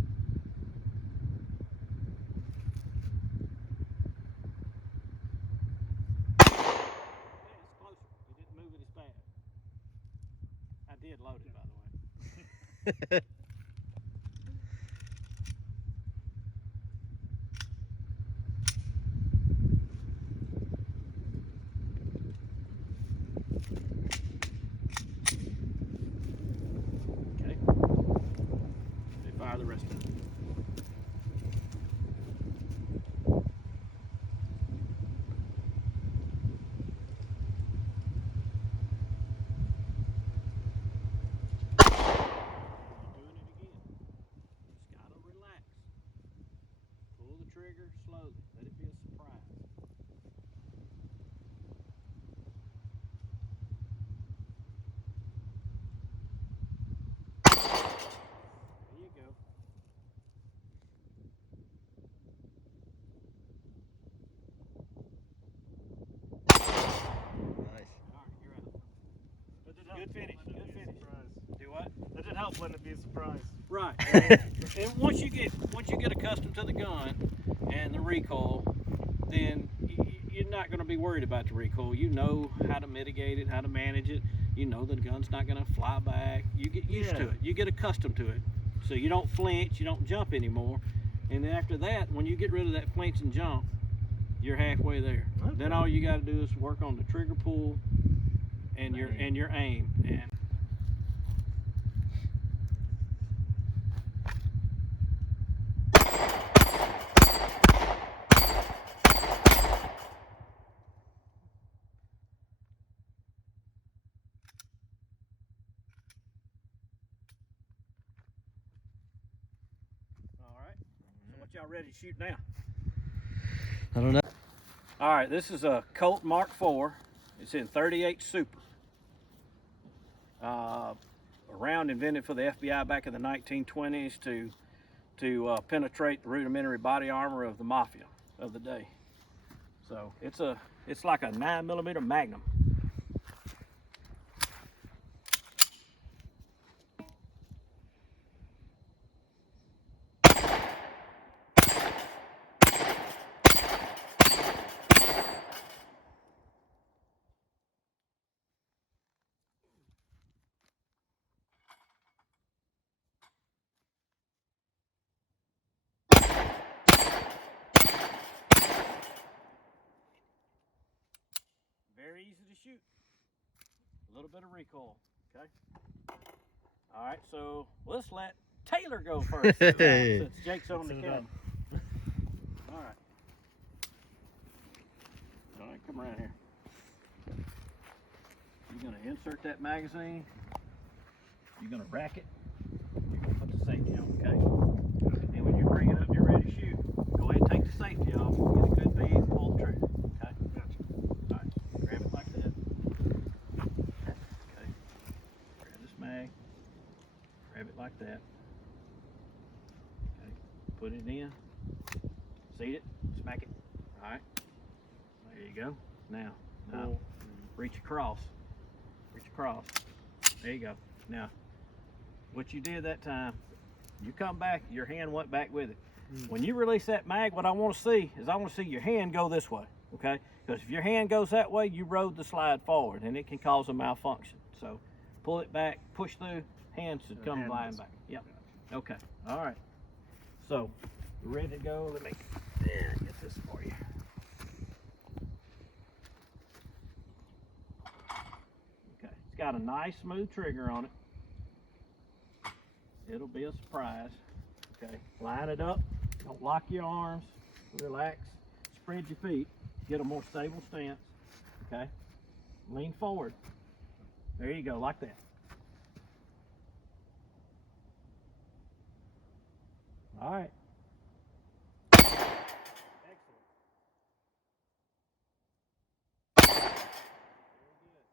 Okay, it's closer. You didn't move it as fast. I did load it, by the way. Okay. They fire the rest of it. You're doing it again. Just gotta relax. Pull the trigger slowly. Let it be a surprise. There you go. Nice. All right, you're out. That did help Good finish, let it good be a finish. surprise. Do what? That did help letting it be a surprise. Right. And once you get accustomed to the gun and the recoil, then you're not going to be worried about the recoil. You know how to mitigate it, how to manage it. You know the gun's not going to fly back. You get used to Yeah. it. You get accustomed to it. So you don't flinch, you don't jump anymore. And then after that, when you get rid of that flinch and jump, you're halfway there. Okay. Then all you got to do is work on the trigger pull and your aim. And all right. So what y'all ready to shoot now? I don't know. All right, this is a Colt Mark IV. It's in 38 Super. A round invented for the FBI back in the 1920s to penetrate the rudimentary body armor of the mafia of the day. So it's like a 9mm Magnum. Very easy to shoot. A little bit of recoil, okay? All right, so let's let Taylor go first since Jake's on the Sit it camera. up. All right. All right, come around here. You're gonna insert that magazine. You're gonna rack it. You're gonna put the safety on, okay? And when you bring it up, you're ready to shoot. Go ahead and take the safety off. Get a good bead, pull the trigger, okay? Gotcha. All right, grab it like that. Okay. Grab this mag. Grab it like that. Okay. Put it in. Seat it. Smack it. All right. There you go. Now Cool. reach across. Reach across. There you go. Now, what you did that time, you come back, your hand went back with it. When you release that mag, what I want to see is I want to see your hand go this way, okay? Because if your hand goes that way, you rode the slide forward, and it can cause a malfunction. So pull it back, push through, hands should come flying back. Yep. Okay. All right. So we're ready to go. Let me get this for you. Okay. It's got a nice smooth trigger on it. It'll be a surprise. Okay. Line it up. Don't lock your arms. Relax. Spread your feet. Get a more stable stance. Okay. Lean forward. There you go, like that. All right. Excellent. Very good.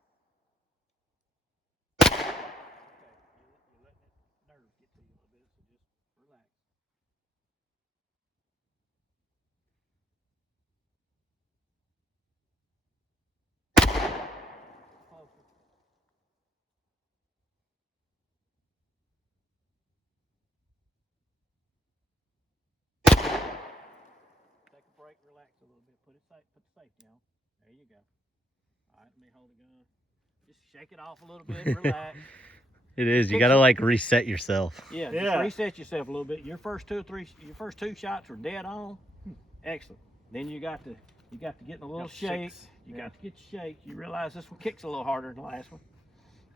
Okay, you're letting it nerves get to you a little bit, so just relax. Closer. Take a break, relax a little bit. Put the safety on. There you go. All right, let me hold the gun. Just shake it off a little bit, relax. It is. You gotta like reset yourself. Yeah, just reset yourself a little bit. Your first two shots were dead on. Excellent. Then you got to get in a little shake. You got to get your shake. You realize this one kicks a little harder than the last one.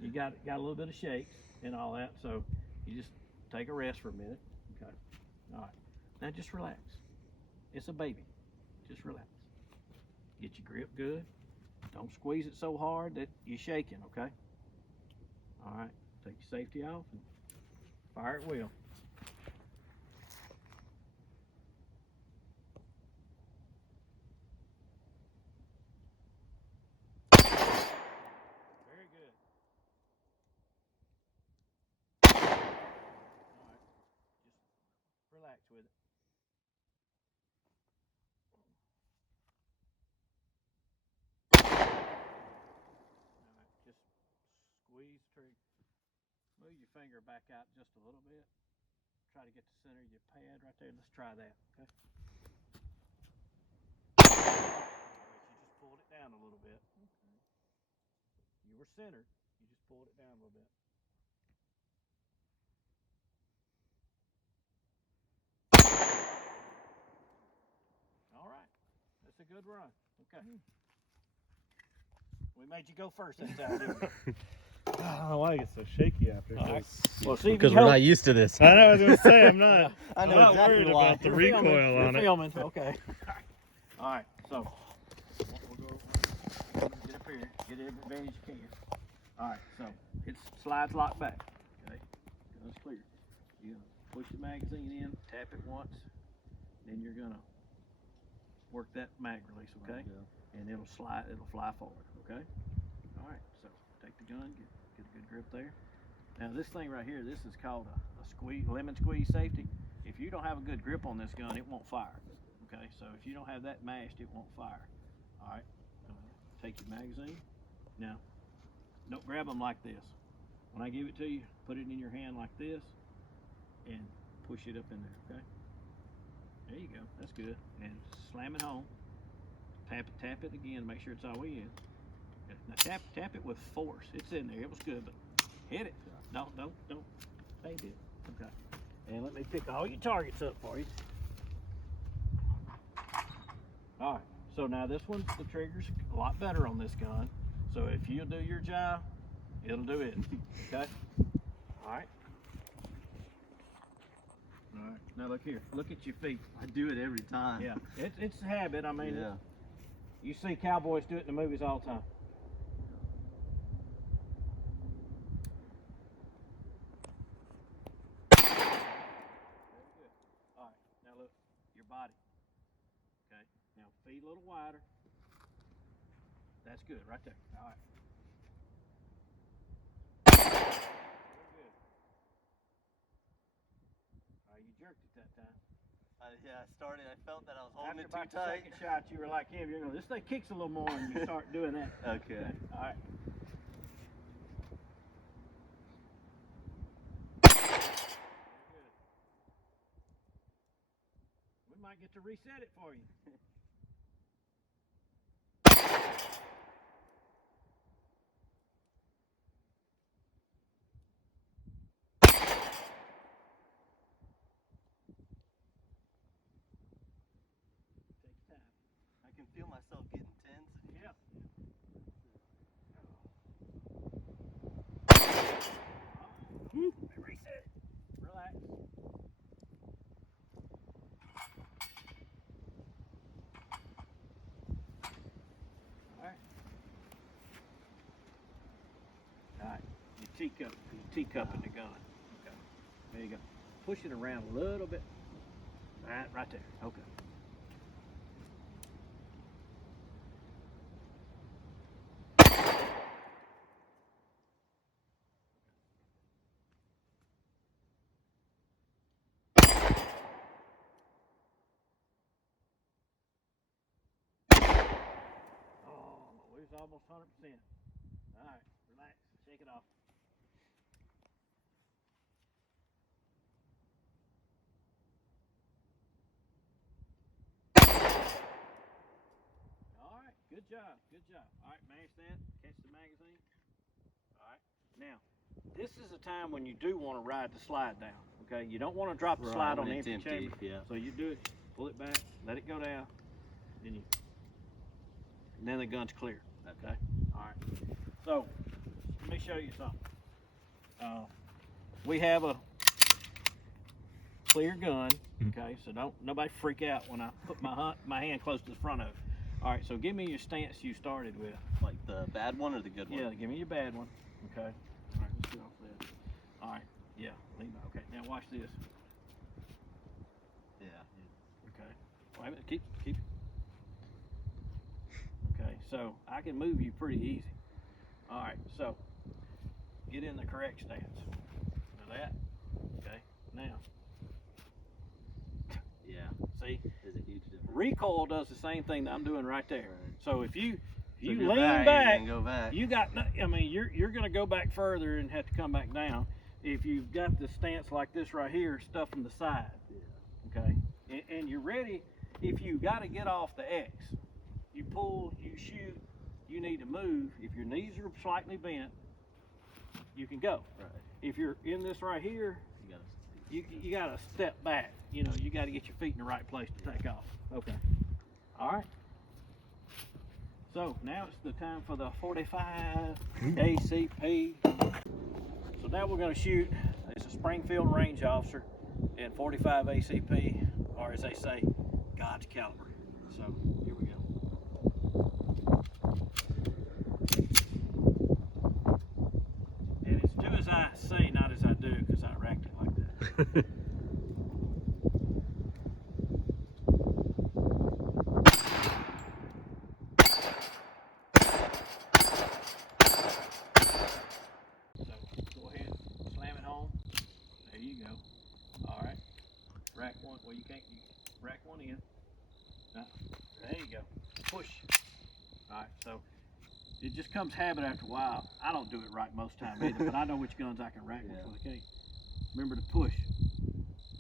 You got a little bit of shakes and all that. So you just take a rest for a minute. Okay. All right. Now just relax. It's a baby. Just relax. Get your grip good. Don't squeeze it so hard that you're shaking, okay? All right. Take your safety off and fire at will. Very good. All right. Just relax with it. All right. Just squeeze the trigger. Move your finger back out just a little bit. Try to get the center of your pad right there. Let's try that, okay? Alright, you just pulled it down a little bit. Okay. You were centered. You just pulled it down a little bit. All right. That's a good run. Okay. We made you go first that time, didn't we? I don't know why I get so shaky after. Right. Well, see, Because we're not used to this. I know. I was gonna say I'm not. I know I'm not exactly worried why. about the You're recoil filming. on You're it. filming. Okay. All right. So we'll go. Get up here. Get every advantage you can. All right. So it slides locked back. Okay. Gun's clear. You're gonna push the magazine in, tap it once, then you're gonna work that mag release. Okay. And it'll slide. It'll fly forward. Okay. All right. So take the gun. Get a good grip there. Now this thing right here, this is called a lemon squeeze safety. If you don't have a good grip on this gun, it won't fire. Okay, so if you don't have that mashed, it won't fire. All right, take your magazine. Now, don't grab them like this. When I give it to you, put it in your hand like this and push it up in there, okay? There you go, that's good. And slam it home. Tap it again, make sure it's all the way in. Now tap it with force. It's in there, it was good, but hit it. Don't fade it. Okay. And let me pick all your targets up for you. All right. So now this one's, the trigger's a lot better on this gun. So if you do your job, it'll do it. Okay. All right. All right. Now look here. Look at your feet. I do it every time. Yeah. It's a habit. I mean, Yeah. You see cowboys do it in the movies all the time. Now look, your body. Okay. Now feet a little wider. That's good, right there. All right. Very good. All right, you jerked it that time. Yeah, I started. I felt that I was holding After it about too the tight. second shot, you were like him. You're going, this thing kicks a little more, and you start doing that. Okay. All right. might get to reset it for you. Take your time. I can feel myself getting tense. Yeah. Woo. Reset. Relax. Alright. Alright. You teacup in the gun. Okay. There you go. Push it around a little bit. Alright, right there. Okay. Oh, it's almost 100%. Alright, relax. Shake it off. Alright, good job, good job. Alright, mash that, catch the magazine. Alright, now, this is a time when you do want to ride the slide down, okay? You don't want to drop the slide on the empty chamber. Yeah. So you do it, pull it back, let it go down, and then the gun's clear, okay? Alright, so, let me show you something. We have a clear gun, okay? So nobody freak out when I put my hand close to the front of it. All right, so give me your stance you started with. Like the bad one or the good one? Yeah, give me your bad one. Okay. All right, let's get off that. All right. Yeah. Leave it. Okay. Now watch this. Yeah. Okay. Wait a minute. Keep. Okay. So I can move you pretty easy. All right. So get in the correct stance. Now that. Okay. Now. Yeah. See? There's a huge difference. Recoil does the same thing that I'm doing right there. Right. So if you So lean back, back, go back. you got. I mean, you're going to go back further and have to come back down. If you've got the stance like this right here, stuff from the side. Yeah. Okay. And you're ready. If you got to get off the X, you pull, you shoot. You need to move. If your knees are slightly bent, you can go. Right. If you're in this right here, You gotta. you got to step back. You know, you got to get your feet in the right place to take off. Okay. All right. So now it's the time for the 45 ACP. So now we're going to shoot. It's a Springfield range officer and 45 ACP, or as they say, God's caliber. So here we go. And it's do as I say, not as I do, because I racked it like that. Rack one. Well, you rack one in. There you go. Push. All right. So it just comes habit after a while. I don't do it right most time either, but I know which guns I can rack which one I can't. Remember to push.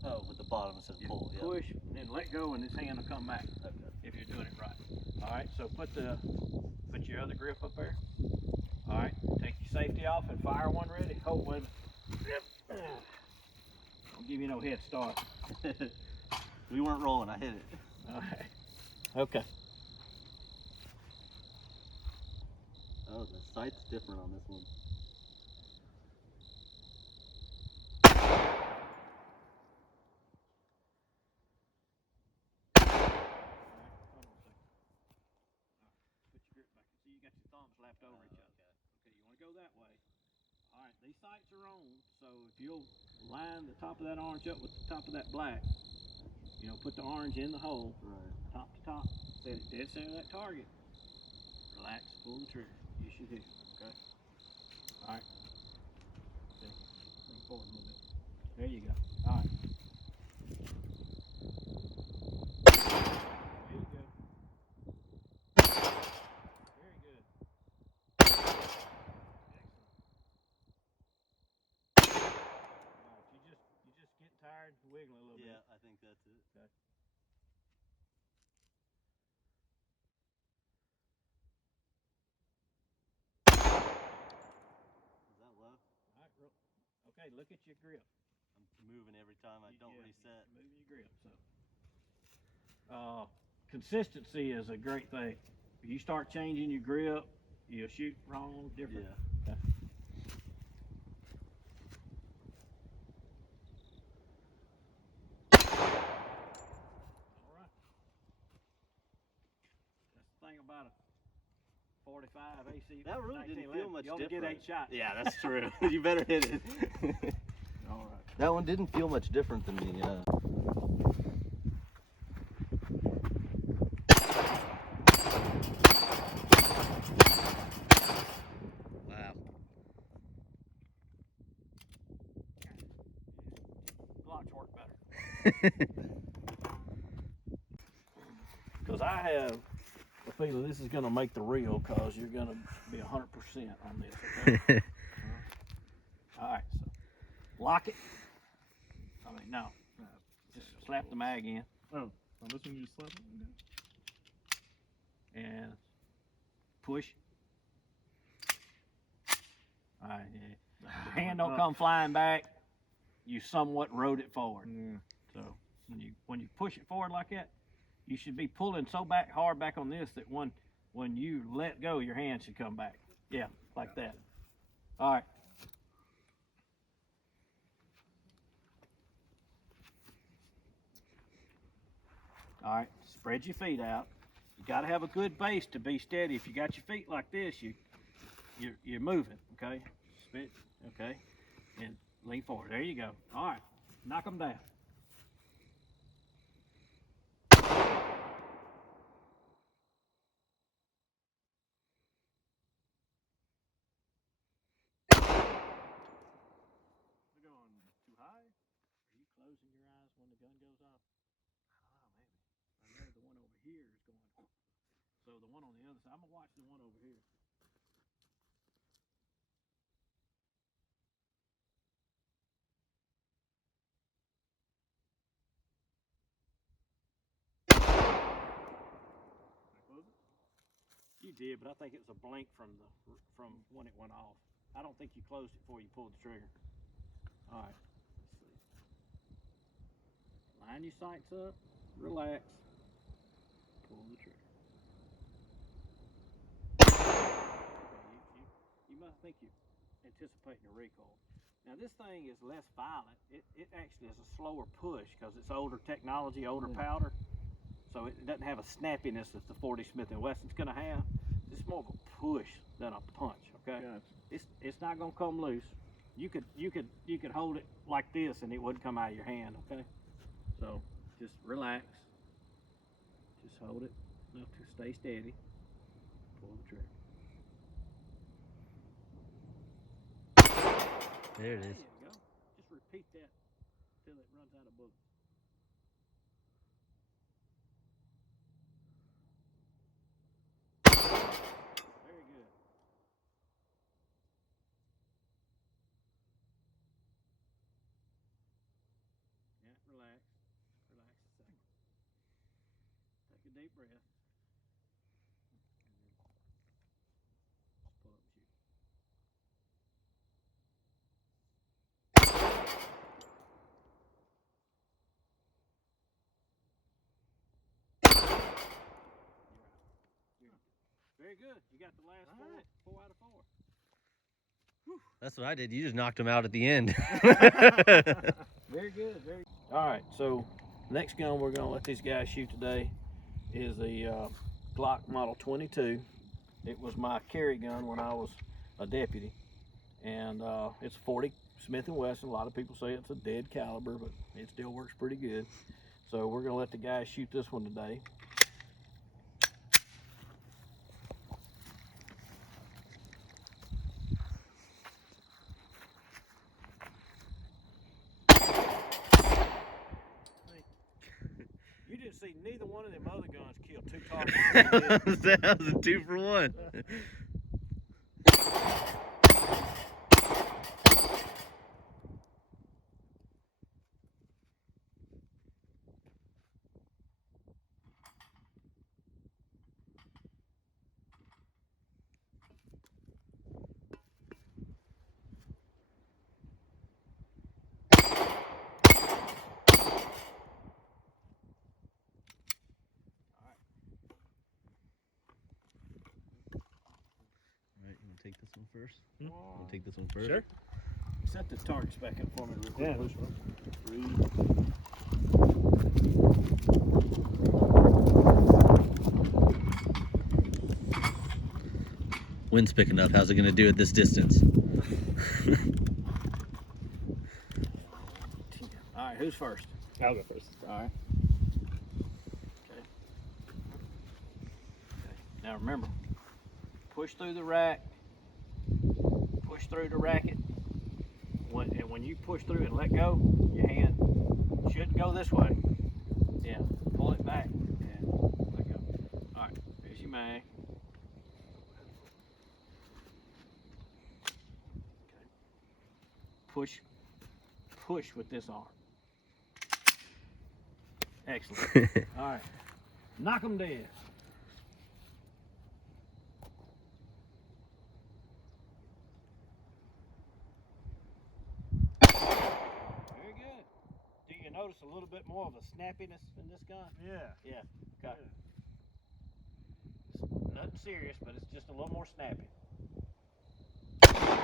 Oh, with the bottom it says pull. Yeah. Push and let go, and this hand will come back. Okay. If you're doing it right. All right. So put your other grip up there. All right. Take your safety off and fire one ready. Hold with it. I'll give you no head start. We weren't rolling, I hit it. Alright. Okay. Oh, the sight's different on this one. Put your grip back. See, you got your thumbs lapped over each other. Okay, you want to go that way. Alright, these sights are on, so if you'll line the top of that orange up with the top of that black, you know, put the orange in the hole, Right. top to top, set it dead center of that target. Relax, pull the trigger. You should hit it, okay? Alright. Okay, bring forward a little bit. There you go. Alright. There you go. Very good. Excellent. Alright, you just getting tired, wiggling a little bit. Yeah, I think that's it. Okay. Okay, look at your grip. I'm moving every time I don't reset. Moving your grip. So, consistency is a great thing. If you start changing your grip, you'll shoot wrong, different. Yeah. Okay. All right. That's the thing about a 45 AC. That really didn't 1911. feel much You only different. get 8 shots. Yeah, that's true. You better hit it. All right. That one didn't feel much different than me. Wow. Glocks work better. Because I have a feeling this is going to make the reel, because you're going to be 100% on this. Okay? All right, so lock it. I mean, no. Just slap the mag in. Oh, on this one you just slap it? Okay. And push. All right, yeah. Your hand don't come flying back. You somewhat rode it forward. Yeah. So when you push it forward like that, you should be pulling so hard back on this that when you let go, your hand should come back. Yeah, like that. All right. All right, spread your feet out. You got to have a good base to be steady. If you got your feet like this, you're moving. Okay, spit. Okay, and lean forward. There you go. All right, knock them down. They're going too high? Are you closing your eyes when the gun goes off? I don't know, maybe. I know the one over here is going. So the one on the other side. I'm gonna watch the one over here. Can I close it? You did, but I think it was a blink from when it went off. I don't think you closed it before you pulled the trigger. All right, let's see. Line your sights up, relax, pull the trigger. You must think you're anticipating a recoil. Now this thing is less violent. It actually is a slower push because it's older technology, older powder. So it doesn't have a snappiness that the 40 Smith & Wesson's gonna have. It's more of a push than a punch, okay? Gotcha. It's not gonna come loose. You could hold it like this and it wouldn't come out of your hand, okay? So just relax. Just hold it enough to stay steady. Pull the trigger. There it is. There you go. Just repeat that till it runs out of bullets. Very good. Yeah, relax. Relax a second. Take a deep breath. And then just pull up and shoot. You're out. Very good. You got the last four out of 4. That's what I did. You just knocked him out at the end. Very good. Very. All right. So next gun we're gonna let these guys shoot today is the Glock Model 22. It was my carry gun when I was a deputy, and it's a 40 Smith & Wesson. A lot of people say it's a dead caliber, but it still works pretty good. So we're gonna let the guys shoot this one today. You didn't see neither one of them other guns kill 2 targets. That was a 2 for 1. first? Hmm? I'll take this one first. Sure. Set the targets back up for me real quick. Yeah. please. Wind's picking up. How's it gonna do at this distance? All right, who's first? I'll go first. All right. Okay. Now remember, push through the rack, push through the racket. When you push through and let go, your hand should go this way. Yeah, pull it back and let go. All right, there's your mag. Okay. Push with this arm. Excellent. All right, knock them dead. Very good. Do you notice a little bit more of a snappiness in this gun? Yeah. Yeah. Okay. It's nothing serious, but it's just a little more snappy. Keep going.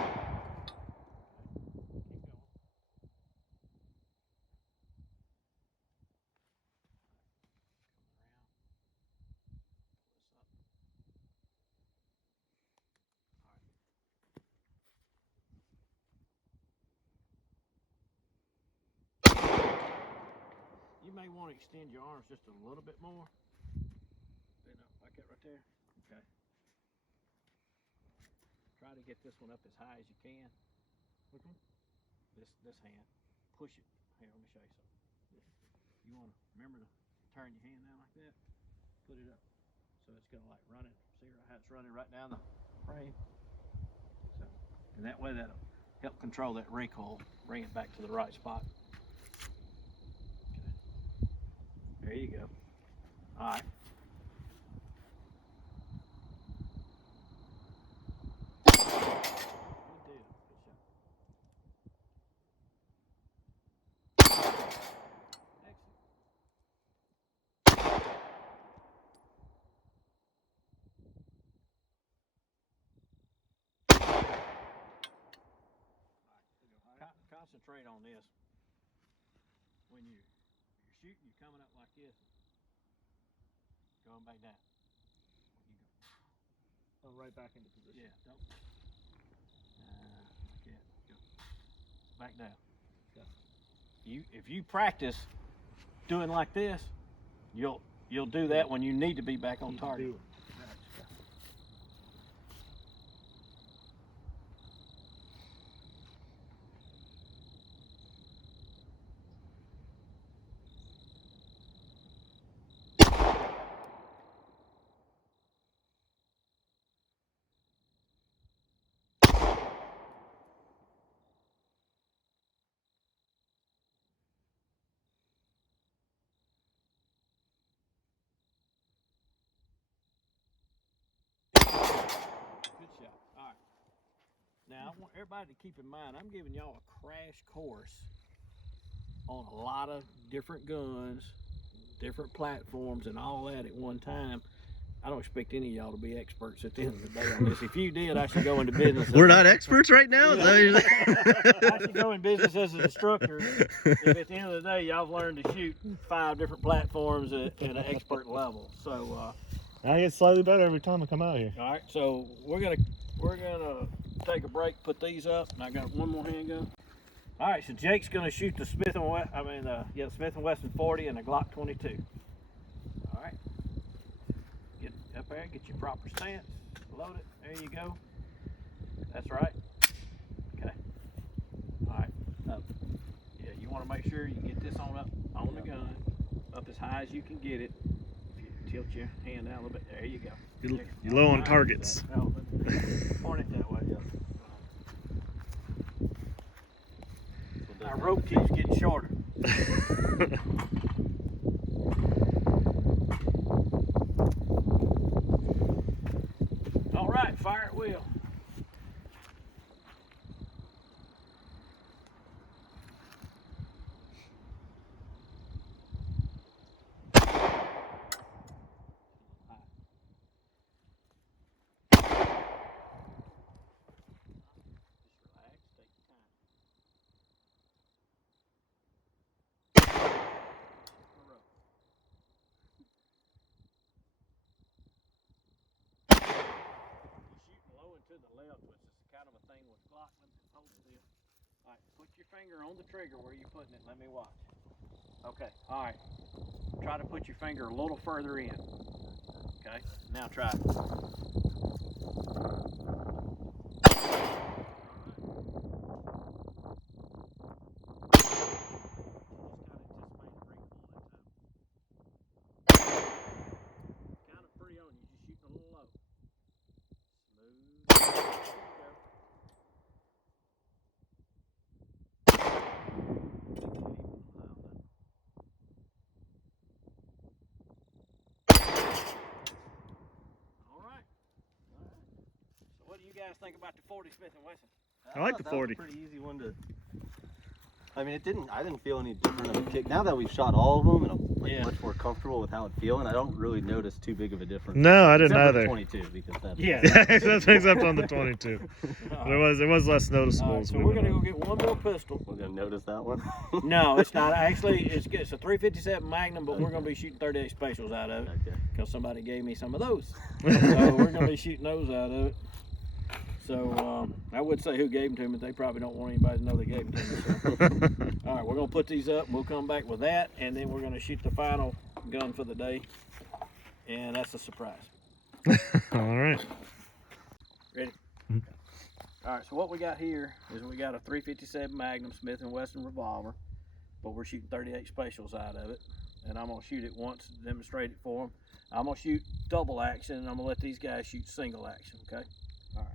You may want to extend your arms just a little bit more. Like that right there. Okay. Try to get this one up as high as you can. Which one? This hand. Push it. Here, let me show you something. You want to remember to turn your hand down like that. Put it up. So it's gonna like running. See how it's running right down the frame. So, and that way that'll help control that recoil. Bring it back to the right spot. Okay. There you go. All right. Good deal. Good shot. Excellent. Concentrate on this. When you're shooting, you're coming up like this, going back down. You go. Oh, right back into position. Yeah, don't. Like that. Go. Back down. Okay. If you practice doing like this, you'll do that when you need to be back on target. Good shot. All right. Now, I want everybody to keep in mind, I'm giving y'all a crash course on a lot of different guns, different platforms, and all that at one time. I don't expect any of y'all to be experts at the end of the day on this. If you did, I should go into business. We're not experts right now? Is that what you're saying? I should go in business as an instructor if at the end of the day y'all have learned to shoot 5 different platforms at an expert level. So I get slightly better every time I come out here. all right, so we're gonna take a break, put these up, and I got one more handgun. All right, so Jake's gonna shoot the Smith & Wesson 40 and the Glock 22. All right, get up there, get your proper stance, load it. There you go. That's right. Okay. All right, up. Yeah, you want to make sure you get this on the gun, up as high as you can get it. If you tilt your hand down a little bit, there you go. You're low on targets. Oh, point it that way. Our rope keeps getting shorter. All right, fire at will. left, which is kind of a thing with Glock. Let me hold this. All right, put your finger on the trigger where you're putting it. Let me watch. Okay, all right. Try to put your finger a little further in. Okay, now try it. What do you guys think about the 40 Smith & Wesson? I like the that 40. Was a pretty easy one to. I mean, I didn't feel any different of a kick. Now that we've shot all of them, and I'm like much more comfortable with how it's feeling, I don't really notice too big of a difference. No, I didn't Except for either. the 22, because that's except on the 22. But it was less noticeable. Right, so we're gonna go get one more pistol. We're gonna notice that one. No, it's not. Actually, it's a 357 Magnum, but we're gonna be shooting 38 specials out of it because somebody gave me some of those. So we're gonna be shooting those out of it. So I would say who gave them to me, but they probably don't want anybody to know they gave them to me. So. All right, we're gonna put these up and we'll come back with that, and then we're gonna shoot the final gun for the day, and that's a surprise. All right. Ready? All right, so what we got here is we got a 357 Magnum Smith & Wesson revolver, but we're shooting 38 specials out of it, and I'm gonna shoot it once to demonstrate it for them. I'm gonna shoot double action, and I'm gonna let these guys shoot single action, okay? All right.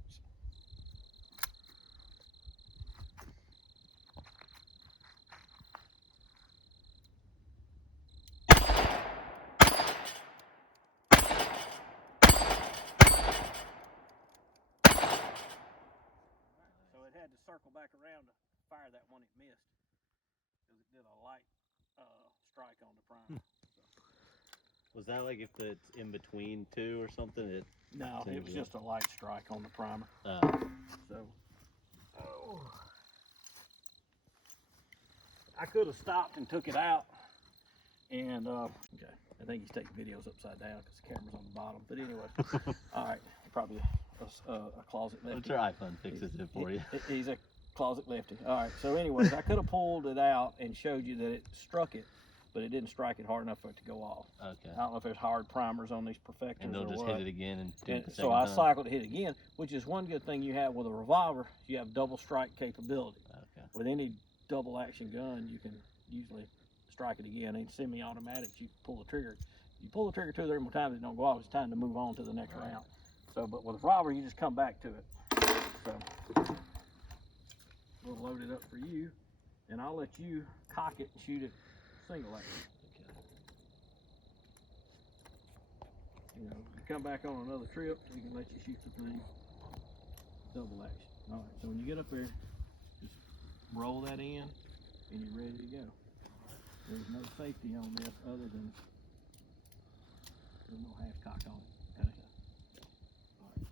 So it had to circle back around to fire that one it missed, because it did a light strike on the primer. Was that like if it's in between two or something? No, it was just a light strike on the primer. So, I could have stopped and took it out, and okay, I think he's taking videos upside down because the camera's on the bottom. But anyway, all right, probably a closet lefty. I'm sure iPhone fixes it for you. He's a closet lefty. All right, so anyways, I could have pulled it out and showed you that it struck it, but it didn't strike it hard enough for it to go off. Okay. I don't know if there's hard primers on these perfectors And they'll just hit it again and do it the second so I time. cycled it, hit again, which is one good thing you have with a revolver. You have double strike capability. Okay. With any double action gun, you can usually strike it again. In semi-automatics, you pull the trigger. You pull the trigger 2 or 3 more times, it don't go off. It's time to move on to the next round. So, but with a revolver, you just come back to it. So, we'll load it up for you, and I'll let you cock it and shoot it single action. You know, you come back on another trip, we can let you shoot the thing double action. All right, so when you get up there, just roll that in, and you're ready to go. There's no safety on this other than there's no half cock on it. Okay. All right,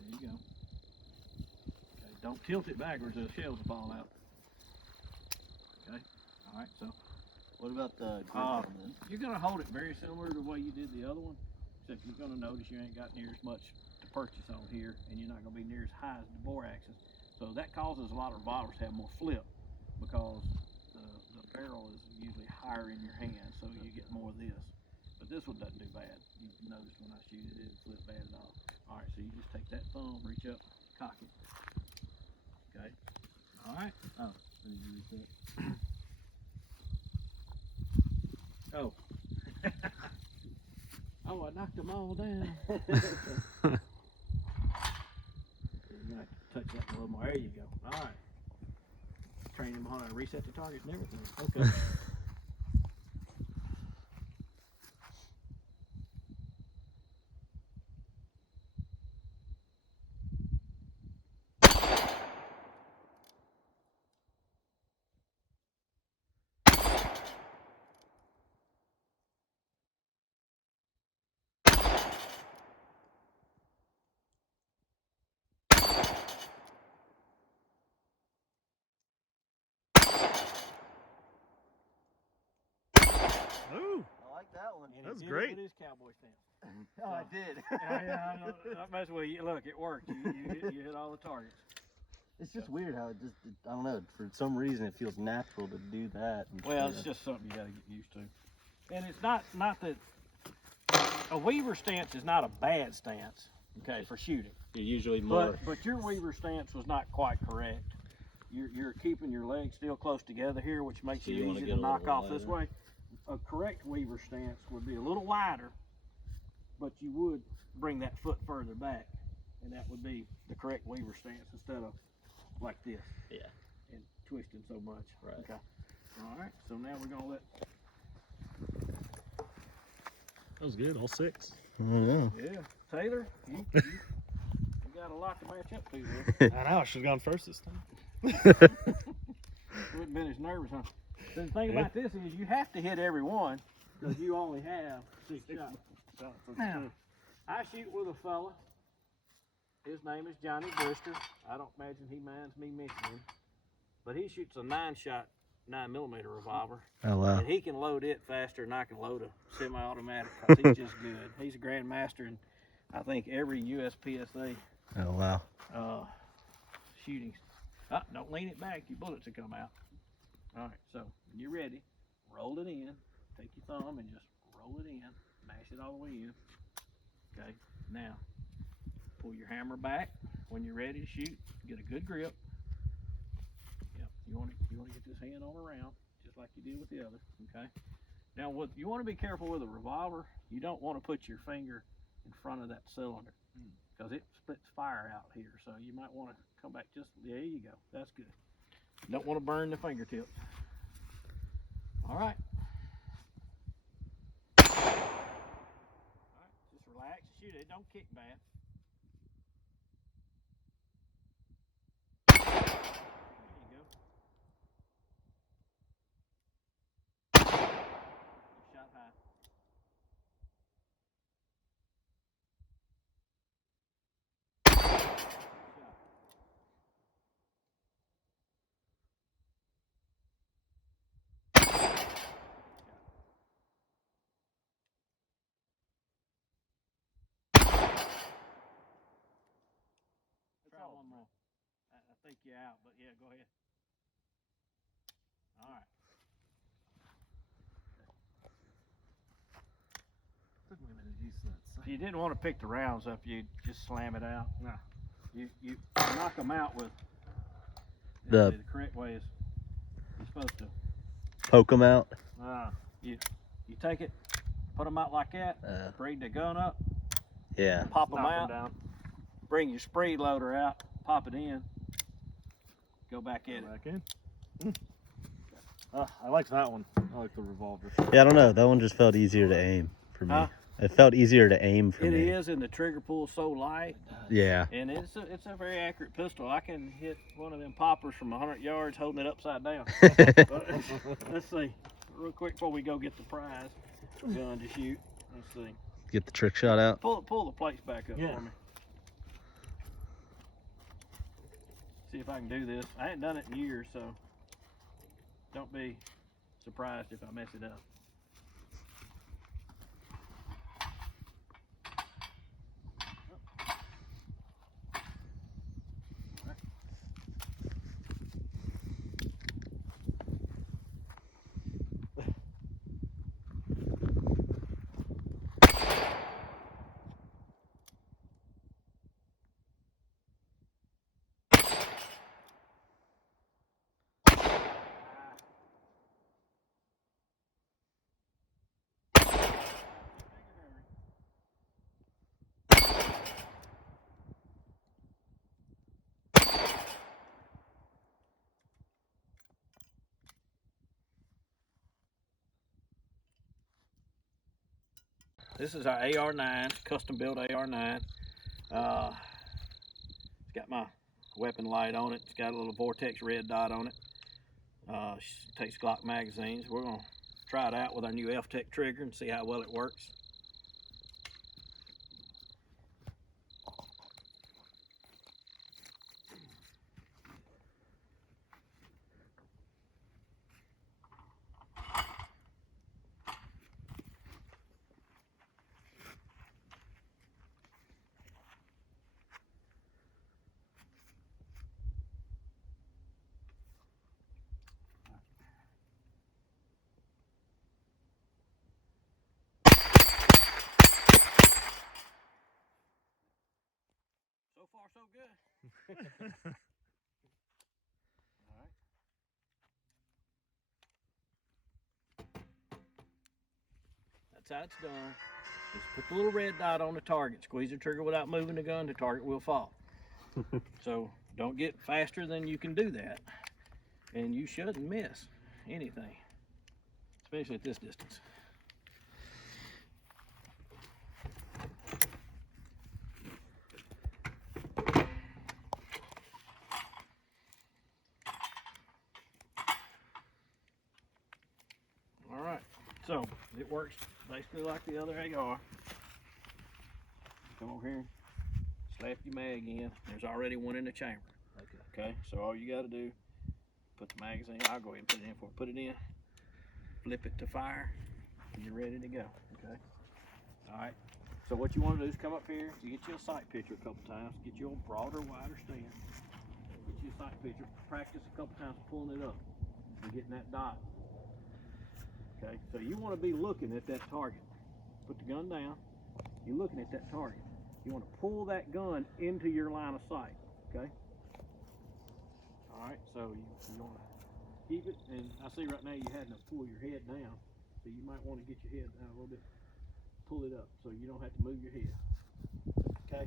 there you go. Okay, don't tilt it backwards, or the shells will fall out. Okay. All right, so What about the grip on this? you're gonna hold it very similar to the way you did the other one. Except you're going to notice you ain't got near as much to purchase on here, and you're not going to be near as high as the bore axis. So that causes a lot of revolvers to have more flip, because the barrel is usually higher in your hand, so you get more of this. But this one doesn't do bad. You notice when I shoot it, it didn't flip bad at all. All right, so you just take that thumb, reach up, cock it. Okay. All right. Oh, let me use that. Oh. Oh, I knocked them all down. You're gonna have to touch that a little more. There you go. All right. Train them on how to reset the target and everything. Okay. Ooh, I like that one. And That's he did great. it with his cowboy stance. Oh, I did. Yeah, not messing with you. Look, it worked. You hit all the targets. It's just weird how I don't know, for some reason it feels natural to do that. Well, it's just something you got to get used to. And it's not that a weaver stance is not a bad stance, okay, for shooting. You're usually more. But your weaver stance was not quite correct. You're keeping your legs still close together here, which makes it easy to knock off this way. A correct weaver stance would be a little wider, but you would bring that foot further back, and that would be the correct weaver stance instead of like this. Yeah. And twisting so much. Right. Okay. All right. So now we're gonna let. That was good, all 6. I don't know. Yeah, Taylor, you got a lot to match up to there. I know, I should have gone first this time. Wouldn't been as nervous, huh? The thing about this is you have to hit every one because you only have 6 shots. Now, I shoot with a fella. His name is Johnny Brister. I don't imagine he minds me mentioning, but he shoots a 9-shot 9mm revolver. Oh, wow. And he can load it faster than I can load a semi-automatic because he's just good. He's a grandmaster in, I think, every USPSA Oh, wow. shooting. Don't lean it back. Your bullets will come out. All right, so when you're ready, roll it in. Take your thumb and just roll it in. Mash it all the way in. Okay, now pull your hammer back when you're ready to shoot. Get a good grip. Yep, you want to get this hand on around just like you did with the other. Okay. Now, what you want to be careful with a revolver, you don't want to put your finger in front of that cylinder because it splits fire out here. So you might want to come back just, there you go. That's good. Don't want to burn the fingertips. All right. All right, just relax, shoot it. Don't kick back. There you go. Shot high. Try one more. I think you're out, but yeah, go ahead. All right. Took me a minute to use that. If you didn't want to pick the rounds up, you just slam it out. Nah. You knock them out with The correct way is you're supposed to. poke them out. You take it, put them out like that, bring the gun up, Yeah. pop them Knock 'em out, down. bring your spray loader out, pop it in, go back at it. Back in. I like that one. I like the revolver. Yeah, I don't know. That one just felt easier to aim for me. Huh? It felt easier to aim for It me. is, and the trigger pull's so light, Yeah. and it's a very accurate pistol. I can hit one of them poppers from 100 yards holding it upside down. Let's see, real quick before we go get the prize gun to shoot. Let's see. Get the trick shot out. Pull the plates back up Yeah. for me. See if I can do this. I ain't done it in years, so don't be surprised if I mess it up. This is our AR-9, custom built AR-9. It's got my weapon light on it. It's got a little Vortex red dot on it. Takes Glock magazines. We're gonna try it out with our new F-Tech trigger and see how well it works. far, so good. All right. That's how it's done. Just put the little red dot on the target. Squeeze the trigger without moving the gun, the target will fall. So don't get faster than you can do that. And you shouldn't miss anything, especially at this distance. All right, so it works basically like the other AR. Come over here, slap your mag in. There's already one in the chamber. Okay, so all you got to do, put the magazine. I'll go ahead and put it in for. Put it in, flip it to fire, and you're ready to go. Okay. All right. So what you want to do is come up here. You get you a sight picture a couple times. Get you a broader, wider stand. Get you a sight picture. Practice a couple times pulling it up and getting that dot. Okay. So you want to be looking at that target. Put the gun down. You're looking at that target. You want to pull that gun into your line of sight. Okay. All right, so you want to keep it, and I see right now you had to pull your head down, so you might want to get your head down a little bit, pull it up, so you don't have to move your head. Okay.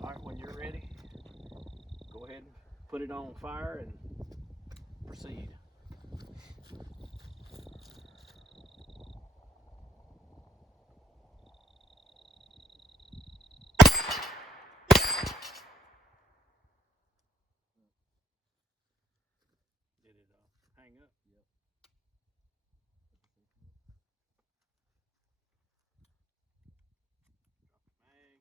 All right, when you're ready, go ahead and put it on fire and proceed. Did it hang up? Yep. Drop the mag.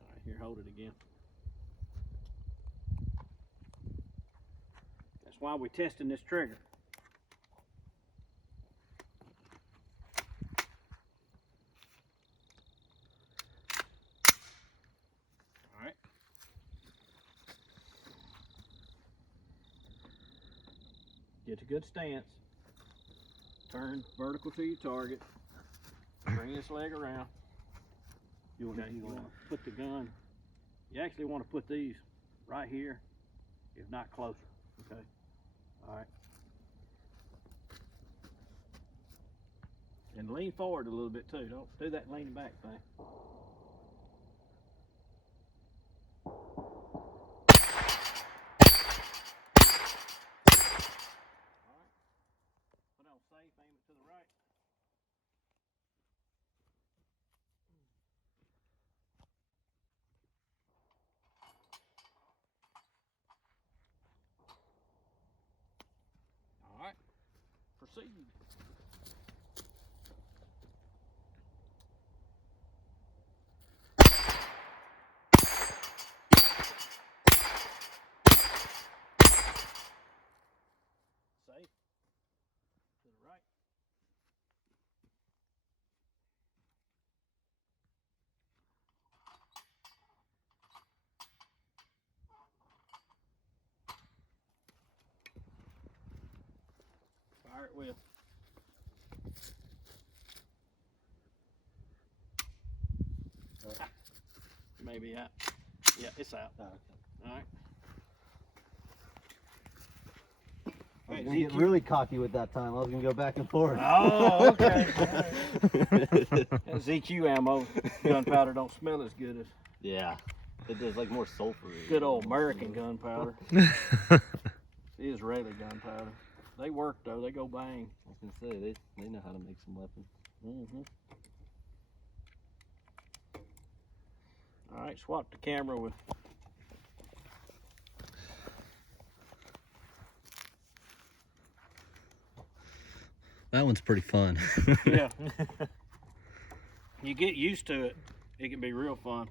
All right, here, hold it again. That's why we're testing this trigger. All right. Get a good stance. Turn vertical to your target. Bring this leg around. You want to put the gun. You actually want to put these right here, if not closer. Okay. All right. And lean forward a little bit too. Don't do that leaning back thing. Put on safe, aim it to the right. All right, proceed. Safe, to the right. Fire it with. Maybe out. Yeah, it's out. All right. I was gonna get really cocky with that time. I was gonna go back and forth. Oh, okay. That ZQ ammo gunpowder don't smell as good as Yeah, it does, like more sulfury. good old American gunpowder. It is regular gunpowder. They work though. They go bang. I was gonna say they know how to make some weapons. Mm-hmm. All right, swap the camera with. That one's pretty fun. Yeah. You get used to it, it can be real fun.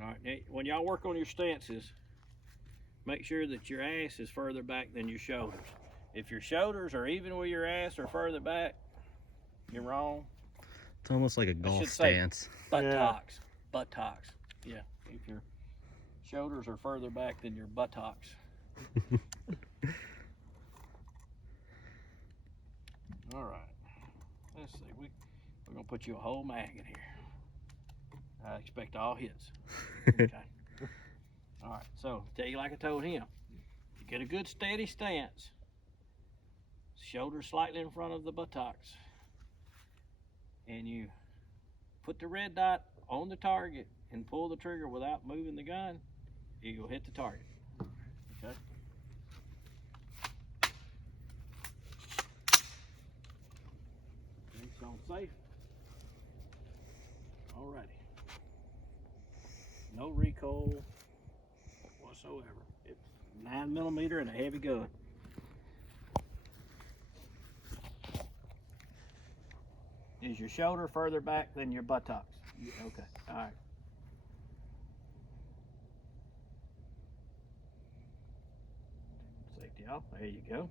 All right, when y'all work on your stances, make sure that your ass is further back than your shoulders. If your shoulders are even with your ass or further back, you're wrong. It's almost like a golf stance. Buttocks. Buttocks. Yeah. If your shoulders are further back than your buttocks. All right. Let's see. We're gonna put you a whole mag in here. I expect all hits. Okay. All right. So tell you like I told him, you get a good steady stance. Shoulders slightly in front of the buttocks, and you put the red dot on the target and pull the trigger without moving the gun, you'll hit the target. Okay. It's on safe. Alrighty. No recoil whatsoever. It's 9mm and a heavy gun. Is your shoulder further back than your buttocks? Okay, all right. Safety off, there you go.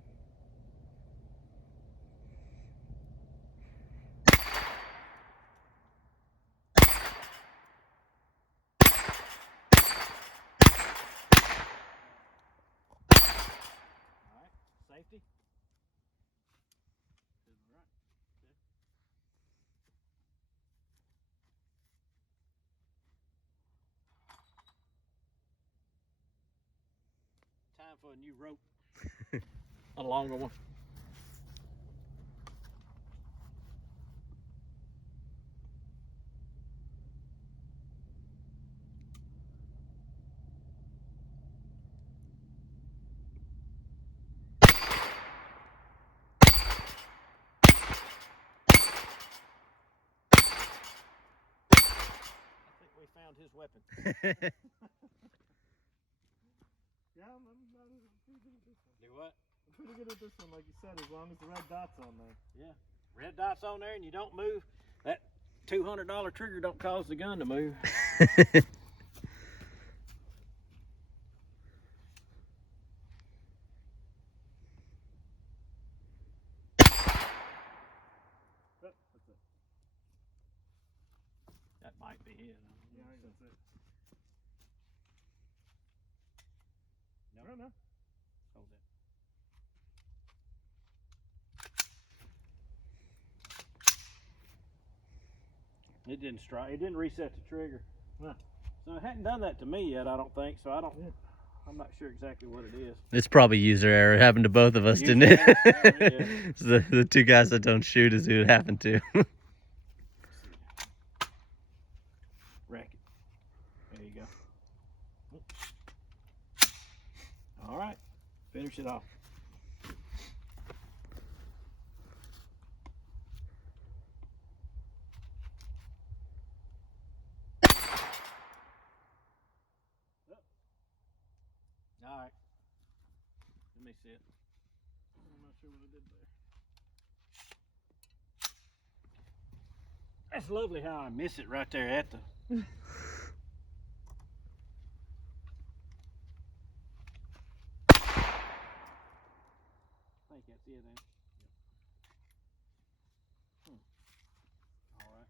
All right, safety. All right. Time for a new rope. A longer one. I think we found his weapon. Yeah, I'm pretty good at this one. Do what? I'm pretty good at this one, like you said, as long as the red dot's on there. Yeah. Red dot's on there and you don't move. That $200 trigger don't cause the gun to move. That's it. That might be it. Yeah, I think that's it. No. No. Hold it. It didn't strike. It didn't reset the trigger. Huh. So it hadn't done that to me yet, I don't think. So I don't. Yeah. I'm not sure exactly what it is. It's probably user error. It happened to both of us, User didn't it? error, yeah. The two guys that don't shoot is who it happened to. Racket. There you go. All right. Finish it off. All right. Let me see it. I'm not sure what I did there. That's lovely how I miss it right there at the. I think that's it then. All right.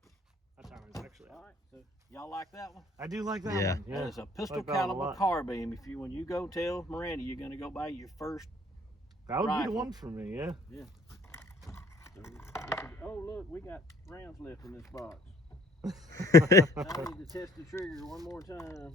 That time is actually. All right. So y'all like that one? I do like that Yeah. one. That is a pistol Like that one a caliber lot. carbine. If you when you go tell Miranda you're gonna go buy your first. That would be Rifle. the one for me, yeah. Oh look, we got rounds left in this box. I need to test the trigger one more time.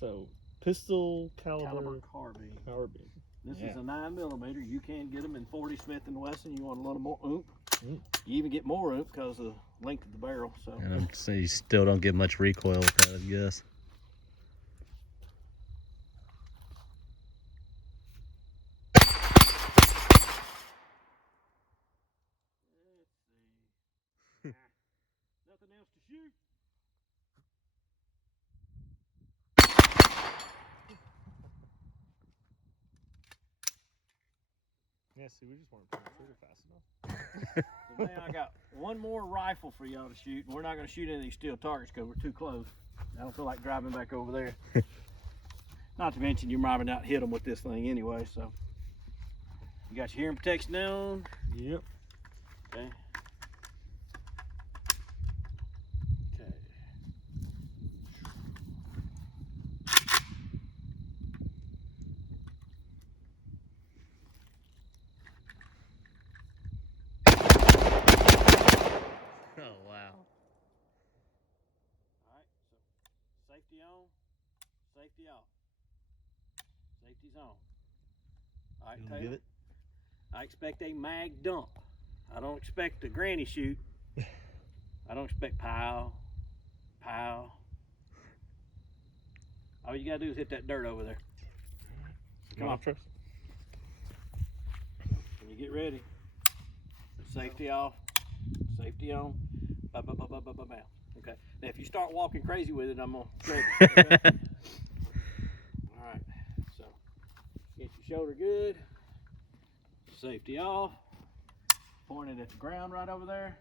So, pistol Caliber caliber carbine. carbine. This Yeah. is a 9mm. You can get them in 40 Smith & Wesson. You want a little more oomph. Mm. You even get more oomph because of the length of the barrel. So And I'm saying you still don't get much recoil with that, I guess. let's see. Nothing else to shoot. Yeah, see, we just want to pull the trigger fast enough. So now I got one more rifle for y'all to shoot. We're not going to shoot any of these steel targets because we're too close. I don't feel like driving back over there. Not to mention you might not hit them with this thing anyway. So you got your hearing protection on. Yep. Okay. Okay. Safety off. Safety's on. All right, You Taylor. give it? I expect a mag dump. I don't expect a granny shoot. I don't expect pow, pow. All you gotta do is hit that dirt over there. Come on. Trust. When you get ready, safety off, safety on, ba ba ba ba ba ba ba. Okay. Now if you start walking crazy with it, I'm gonna grab it. Okay? All right. So get your shoulder good. Safety off. Point it at the ground right over there.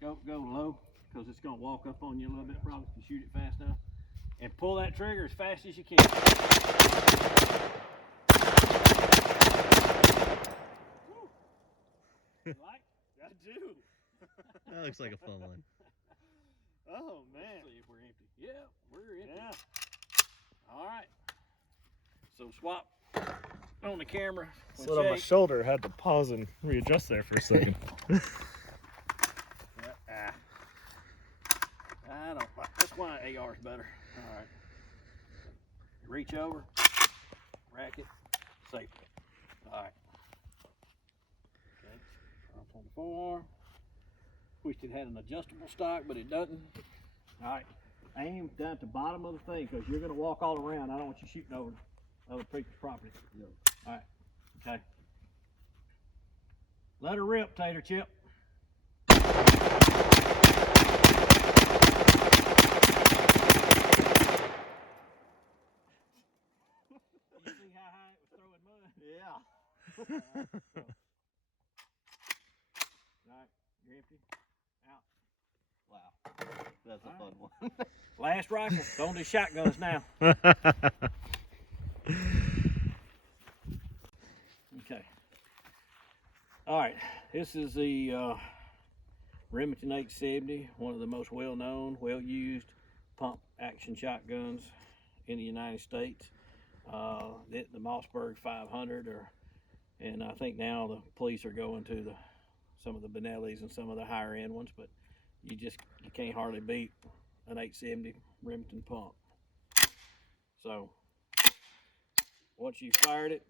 Go low, because it's gonna walk up on you a little bit probably if you shoot it fast enough. And pull that trigger as fast as you can. Woo. You like? I do. That looks like a fun one. Oh man. Let's see if we're empty. Yeah, we're empty. Yeah. All right. So swap on the camera. with Slid on my Jake. shoulder. Had to pause and readjust there for a second. I don't. That's why AR's better. All right. Reach over, rack it, safety. All right. Okay. Up on the forearm. Wish it had an adjustable stock, but it doesn't. All right. Aim down at the bottom of the thing, because you're gonna walk all around. I don't want you shooting over other people's property. Yep. All right. Okay. Let her rip, Tater Chip. You see how high it was throwing mud? Yeah. All right, you're empty. Out. Wow. That's a All fun right. one. Last rifle. Don't do shotguns now. Okay. All right. This is the Remington 870, one of the most well-known, well-used pump action shotguns in the United States. The Mossberg 500, and I think now the police are going to some of the Benellis and some of the higher end ones, but you can't hardly beat an 870 Remington pump. So once you fired it,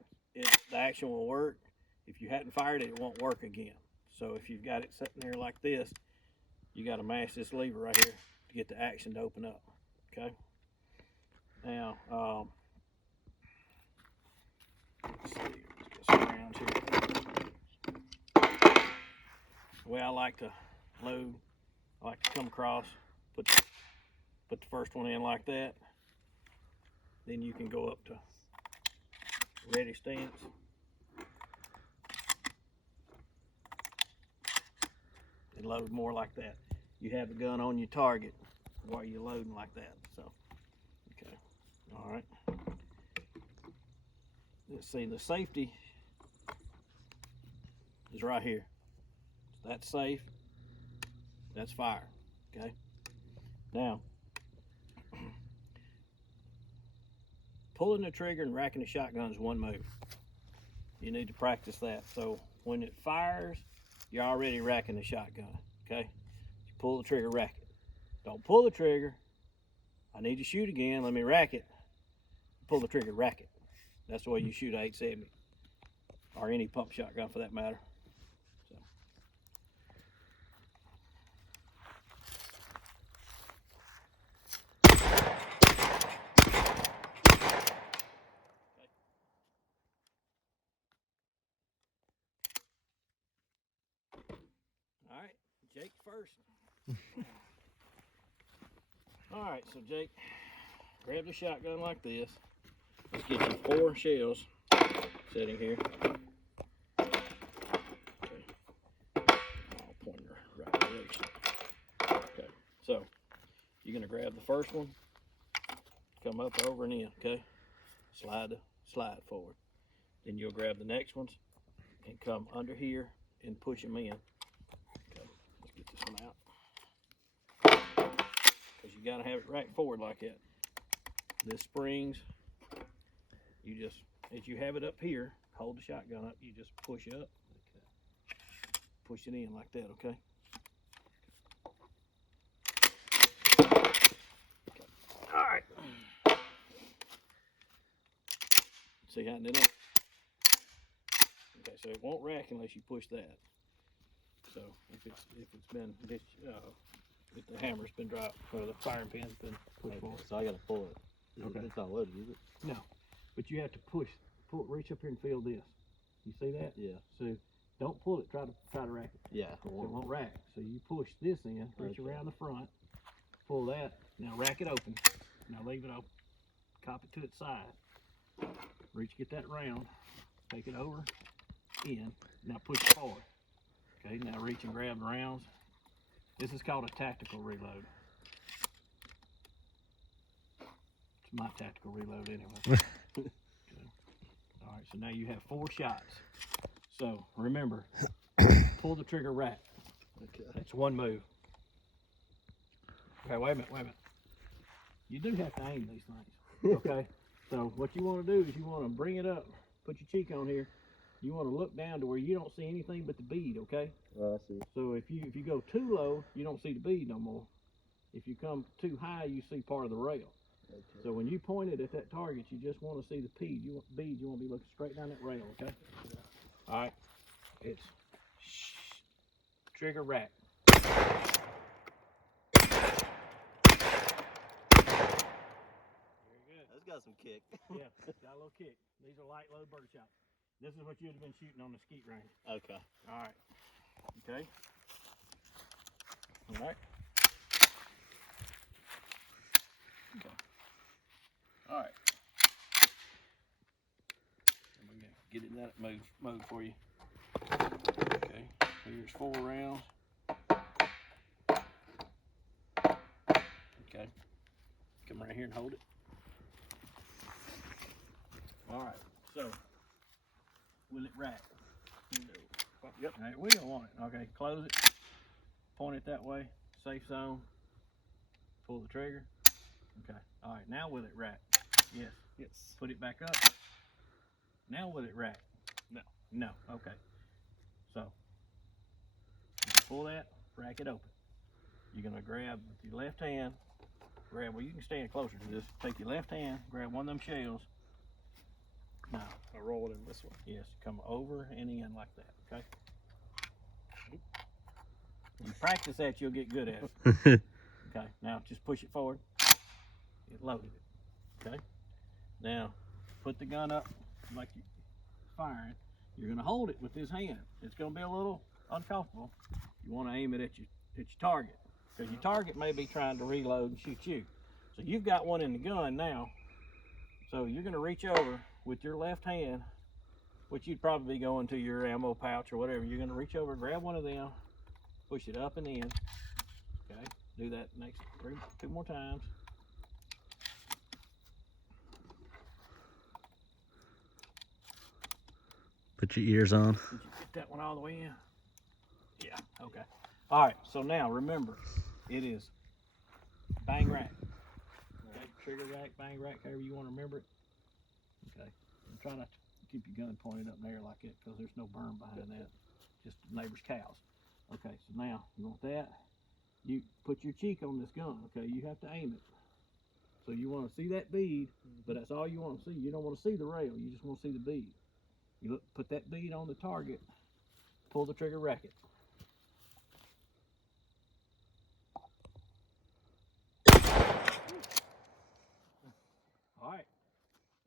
the action will work. If you hadn't fired it, it won't work again. So if you've got it sitting there like this, you got to mash this lever right here to get the action to open up. Okay. Now, let's see, let's get some rounds here. The way I like to load, I like to come across, put the first one in like that. Then you can go up to ready stance. And load more like that. You have the gun on your target while you're loading like that. So, okay, all right. Let's see, the safety is right here. That's safe, that's fire, okay? Now, pulling the trigger and racking the shotgun is one move. You need to practice that. So when it fires, you're already racking the shotgun, okay? You pull the trigger, rack it. Don't pull the trigger. I need to shoot again, let me rack it. Pull the trigger, rack it. That's the way you shoot a 870, or any pump shotgun for that matter. So. Okay. All right, Jake first. All right, so Jake, grab the shotgun like this. Let's get you 4 shells sitting here. Okay. I'll point in the right direction. Okay, so you're gonna grab the first one, come up over and in, okay? Slide forward. Then you'll grab the next ones and come under here and push them in. Okay, let's get this one out. Because you gotta have it right forward like that. This springs, you just, as you have it up here, hold the shotgun up, you just push up, push it in like that, okay? All right. See how it did that? Okay, so it won't rack unless you push that. So if the hammer's been dropped or the firing pin's been pushed forward. So I gotta pull it. Okay. It's not loaded, is it? No, but you have to pull, reach up here and feel this. You see that? Yeah. So don't pull it. Try to rack it. Yeah. So it won't rack. So you push this in, reach around the front, pull that. Now rack it open. Now leave it open. Cop it to its side. Reach, get that round. Take it over, in. Now push it forward. Okay. Now reach and grab the rounds. This is called a tactical reload. It's my tactical reload anyway. Okay. All right. So now you have 4 shots. So remember, pull the trigger rack. Okay. That's one move. Okay, wait a minute. You do have to aim these things, okay? So what you want to do is you want to bring it up, put your cheek on here. You want to look down to where you don't see anything but the bead, okay? Oh, I see. So if you go too low, you don't see the bead no more. If you come too high, you see part of the rail. Okay. So when you point it at that target, you just want to see the bead. You want to be looking straight down that rail, okay? All right. It's trigger rack. That's got some kick. Yeah, got a little kick. These are light load bird shots. This is what you'd have been shooting on the skeet range. Okay. All right. Okay. All right. Okay. All right. I'm gonna get it in that mode for you. Okay. Here's 4 rounds. Okay. Come right here and hold it. All right. So, will it rack? Yep. All right, we don't want it. Okay, close it. Point it that way. Safe zone. Pull the trigger. Okay. All right. Now will it rack? Yes. Yes. Put it back up. Now will it rack? No. No. Okay. So pull that. Rack it open. You're gonna grab with your left hand. Well, you can stand closer to this. Take your left hand. Grab one of them shells. Now, I'll roll it in this one. yes, come over and in like that. Okay. You practice that, you'll get good at it. Okay, now just push it forward. It loaded it. Okay. Now, put the gun up like you're firing. You're gonna hold it with this hand. It's gonna be a little uncomfortable. You want to aim it at your target, because your target may be trying to reload and shoot you. So you've got one in the gun now. So you're gonna reach over with your left hand, which you'd probably be going to your ammo pouch or whatever. You're gonna reach over, grab one of them, push it up and in. Okay, do that next 2 more times. Put your ears on. Did you get that one all the way in? Yeah, okay. All right, so now remember, it is bang rack. Okay, trigger rack, bang rack, however you want to remember it. Okay, and try not to keep your gun pointed up in the air like that, because there's no berm behind that, just the neighbor's cows. Okay, so now you want that. You put your cheek on this gun, okay? You have to aim it. So you want to see that bead, but that's all you want to see. You don't want to see the rail, you just want to see the bead. You look, put that bead on the target, pull the trigger, rack it. All right,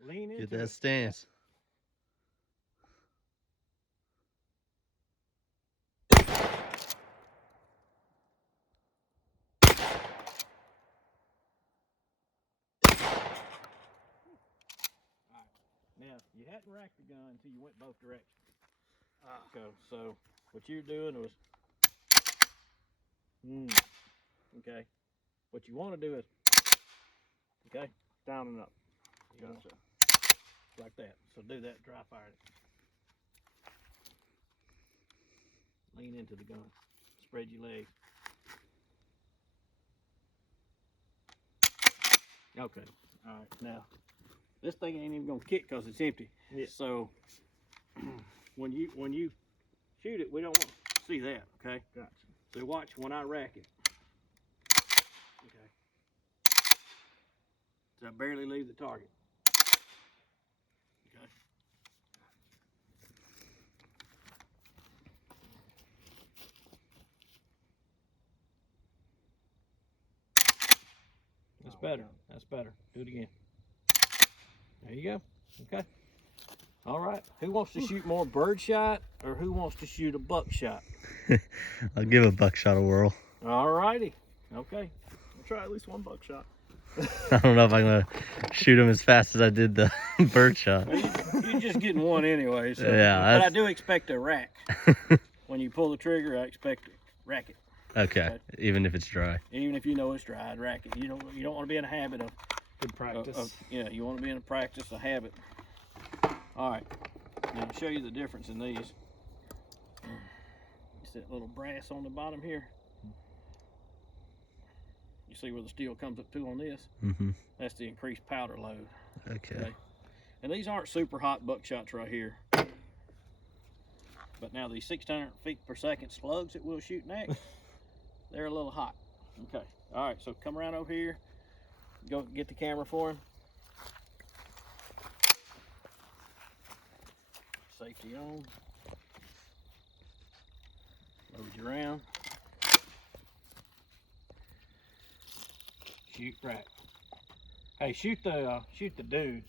lean into Get that it. stance. Now, you hadn't racked the gun until you went both directions. So what you're doing was, okay. What you want to do is, okay, Down and up. gotcha. Like that. So do that, dry fire it. Lean into the gun. Spread your legs. Okay. All right. Now, this thing ain't even gonna kick because it's empty. Yeah. So when you shoot it, we don't want to see that. Okay. Gotcha. So watch when I rack it. Okay. So I barely leave the target. Okay. better. That's better. Do it again. There you go. Okay. All right. Who wants to shoot more birdshot or who wants to shoot a buckshot? I'll give a buckshot a whirl. All righty. Okay. We'll try at least one buckshot. I don't know if I'm gonna shoot him as fast as I did the birdshot. You're just getting one anyway. So. Yeah, But I do expect a rack. When you pull the trigger, I expect to rack it. Okay, even if it's dry. Even if you know it's dry, I'd rack it. You don't want to be in a habit of Good practice. yeah, you want to be in a practice, a habit. All right. Now I'll show you the difference in these. It's that little brass on the bottom here. You see where the steel comes up to on this? Mm-hmm. That's the increased powder load. Okay. And these aren't super hot buckshots right here. But now these 600 feet per second slugs that we'll shoot next, they're a little hot. Okay. All right, so come around over here. Go get the camera for him. Safety on. Load you around. Shoot right. Hey, shoot the dude.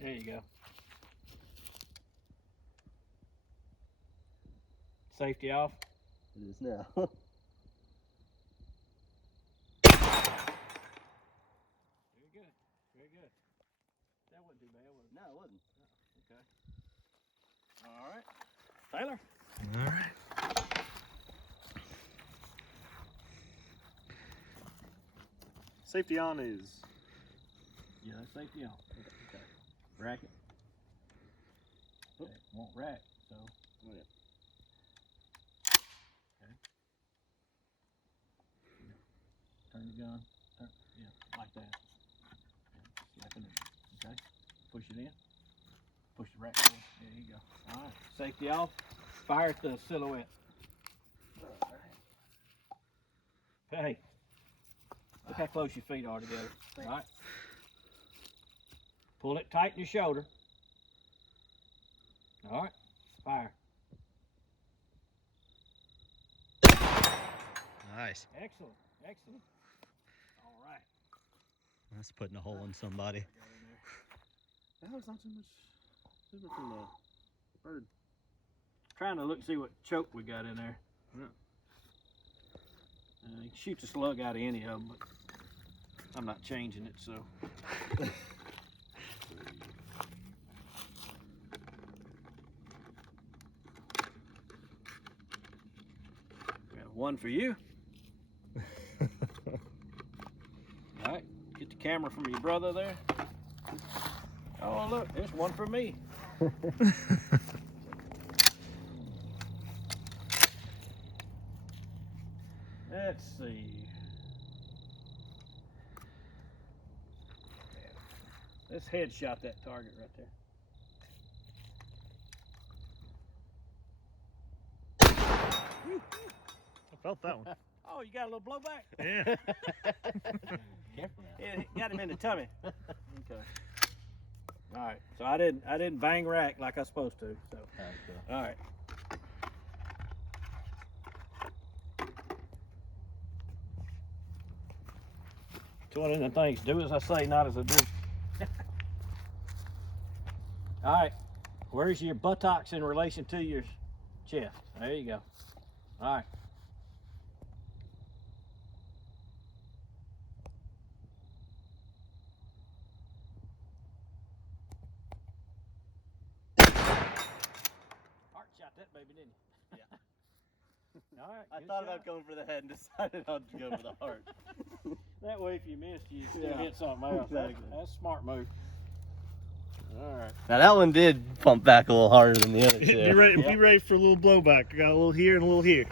There you go. Safety off. It is now. Very good. Very good. That wasn't too bad, was it? No, it wasn't. Okay. All right. Taylor. All right. Safety on is. Yeah, that's safety on. Okay. Rack it. Okay. Won't rack, so. Oh, yeah. Okay. Turn the gun. Turn, yeah, like that. Slap it in. Okay. Push it in. Push the rack forward. There you go. All right. Safety off. Fire at the silhouette. Hey. Look how close your feet are together. All right. Pull it tight in your shoulder. All right. Fire. Nice. Excellent. Excellent. All right. That's putting a hole in somebody. That was not too much different from the bird. Trying to look see what choke we got in there. Yeah. You can shoot the slug out of any of them, but I'm not changing it, so. We have one for you. All right, get the camera from your brother there. Oh, look, there's one for me. Let's see. Let's headshot that target right there. I felt that one. Oh, you got a little blowback? Yeah. Yeah, it got him in the tummy. Okay. All right. So I didn't bang rack like I was supposed to. So. All right. It's one of the things. Do as I say, not as I do. All right. Where's your buttocks in relation to your chest? There you go. All right. Heart shot that baby, didn't you? Yeah. All right. I good thought shot. about going for the head and decided I'd go for the heart. That way, if you missed, you still Yeah, hit something else. exactly. That's a smart move. All right. Now that one did pump back a little harder than the other two. Be ready. Yeah. Be ready for a little blowback. I got a little here and a little here.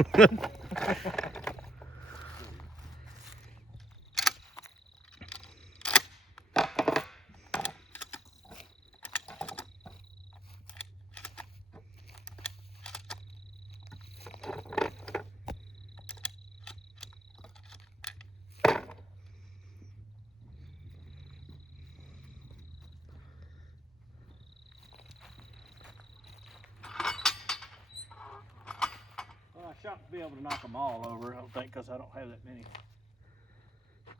Well, I shot to be able to knock them all over. I don't think because I don't have that many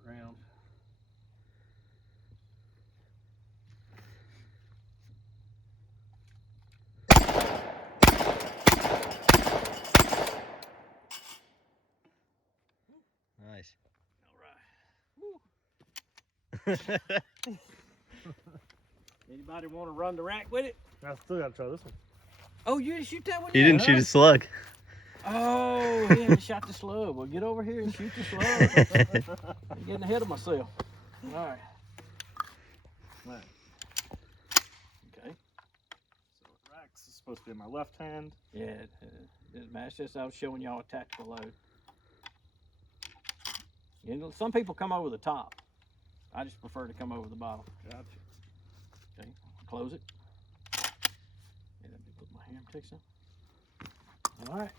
rounds. Anybody want to run the rack with it? I still gotta try this one. Oh, you didn't shoot that one He yet, didn't shoot huh? a slug. Oh, he hadn't shot the slug. Well, get over here and shoot the slug. I'm getting ahead of myself. All right. Right. Okay. So racks is supposed to be in my left hand. Yeah, it's just I was showing y'all a tactical load. You know, some people come over the top. I just prefer to come over the bottom. Gotcha. Okay, close it. And let me put my hand protection. All right.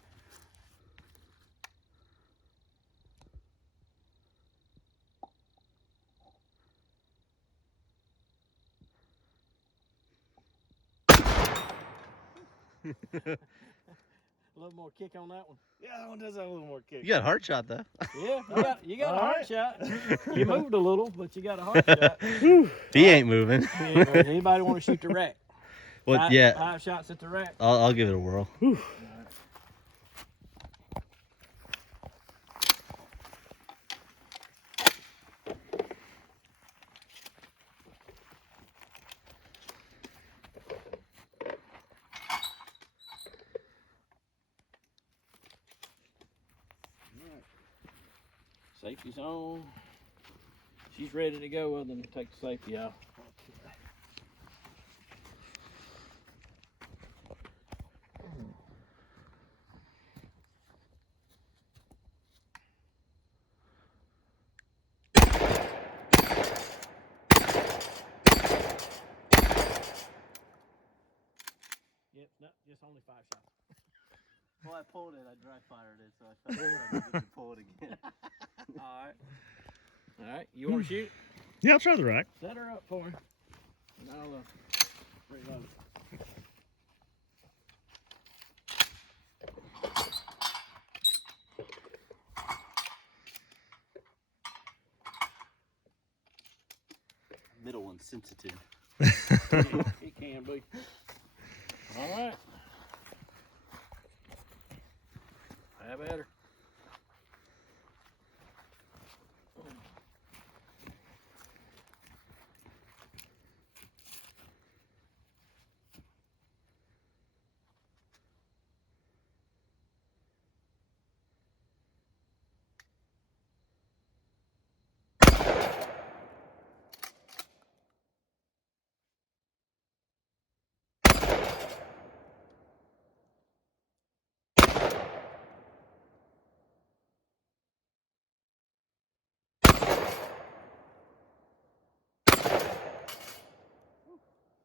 A little more kick on that one. Yeah, that one does have a little more kick. You got a hard shot though. Yeah, you got a All hard right. shot. You moved a little, but you got a hard shot. He ain't moving. Anybody want to shoot the rack? Well, yeah, 5 shots at the rack. I'll give it a whirl. Safety's on. She's ready to go other than take the safety out. Yep, no, just only 5 shots. Well, I pulled it. I dry fired it, so I felt like I needed to pull it again. All right, you want to shoot? Yeah, I'll try the rack. Set her up for her. And I'll reload. Middle one's sensitive. It can be. All right. Have at her.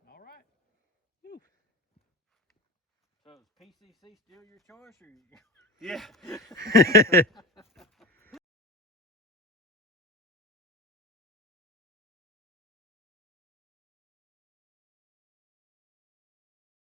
All right. Whew. So is PCC still your choice, or you... Yeah.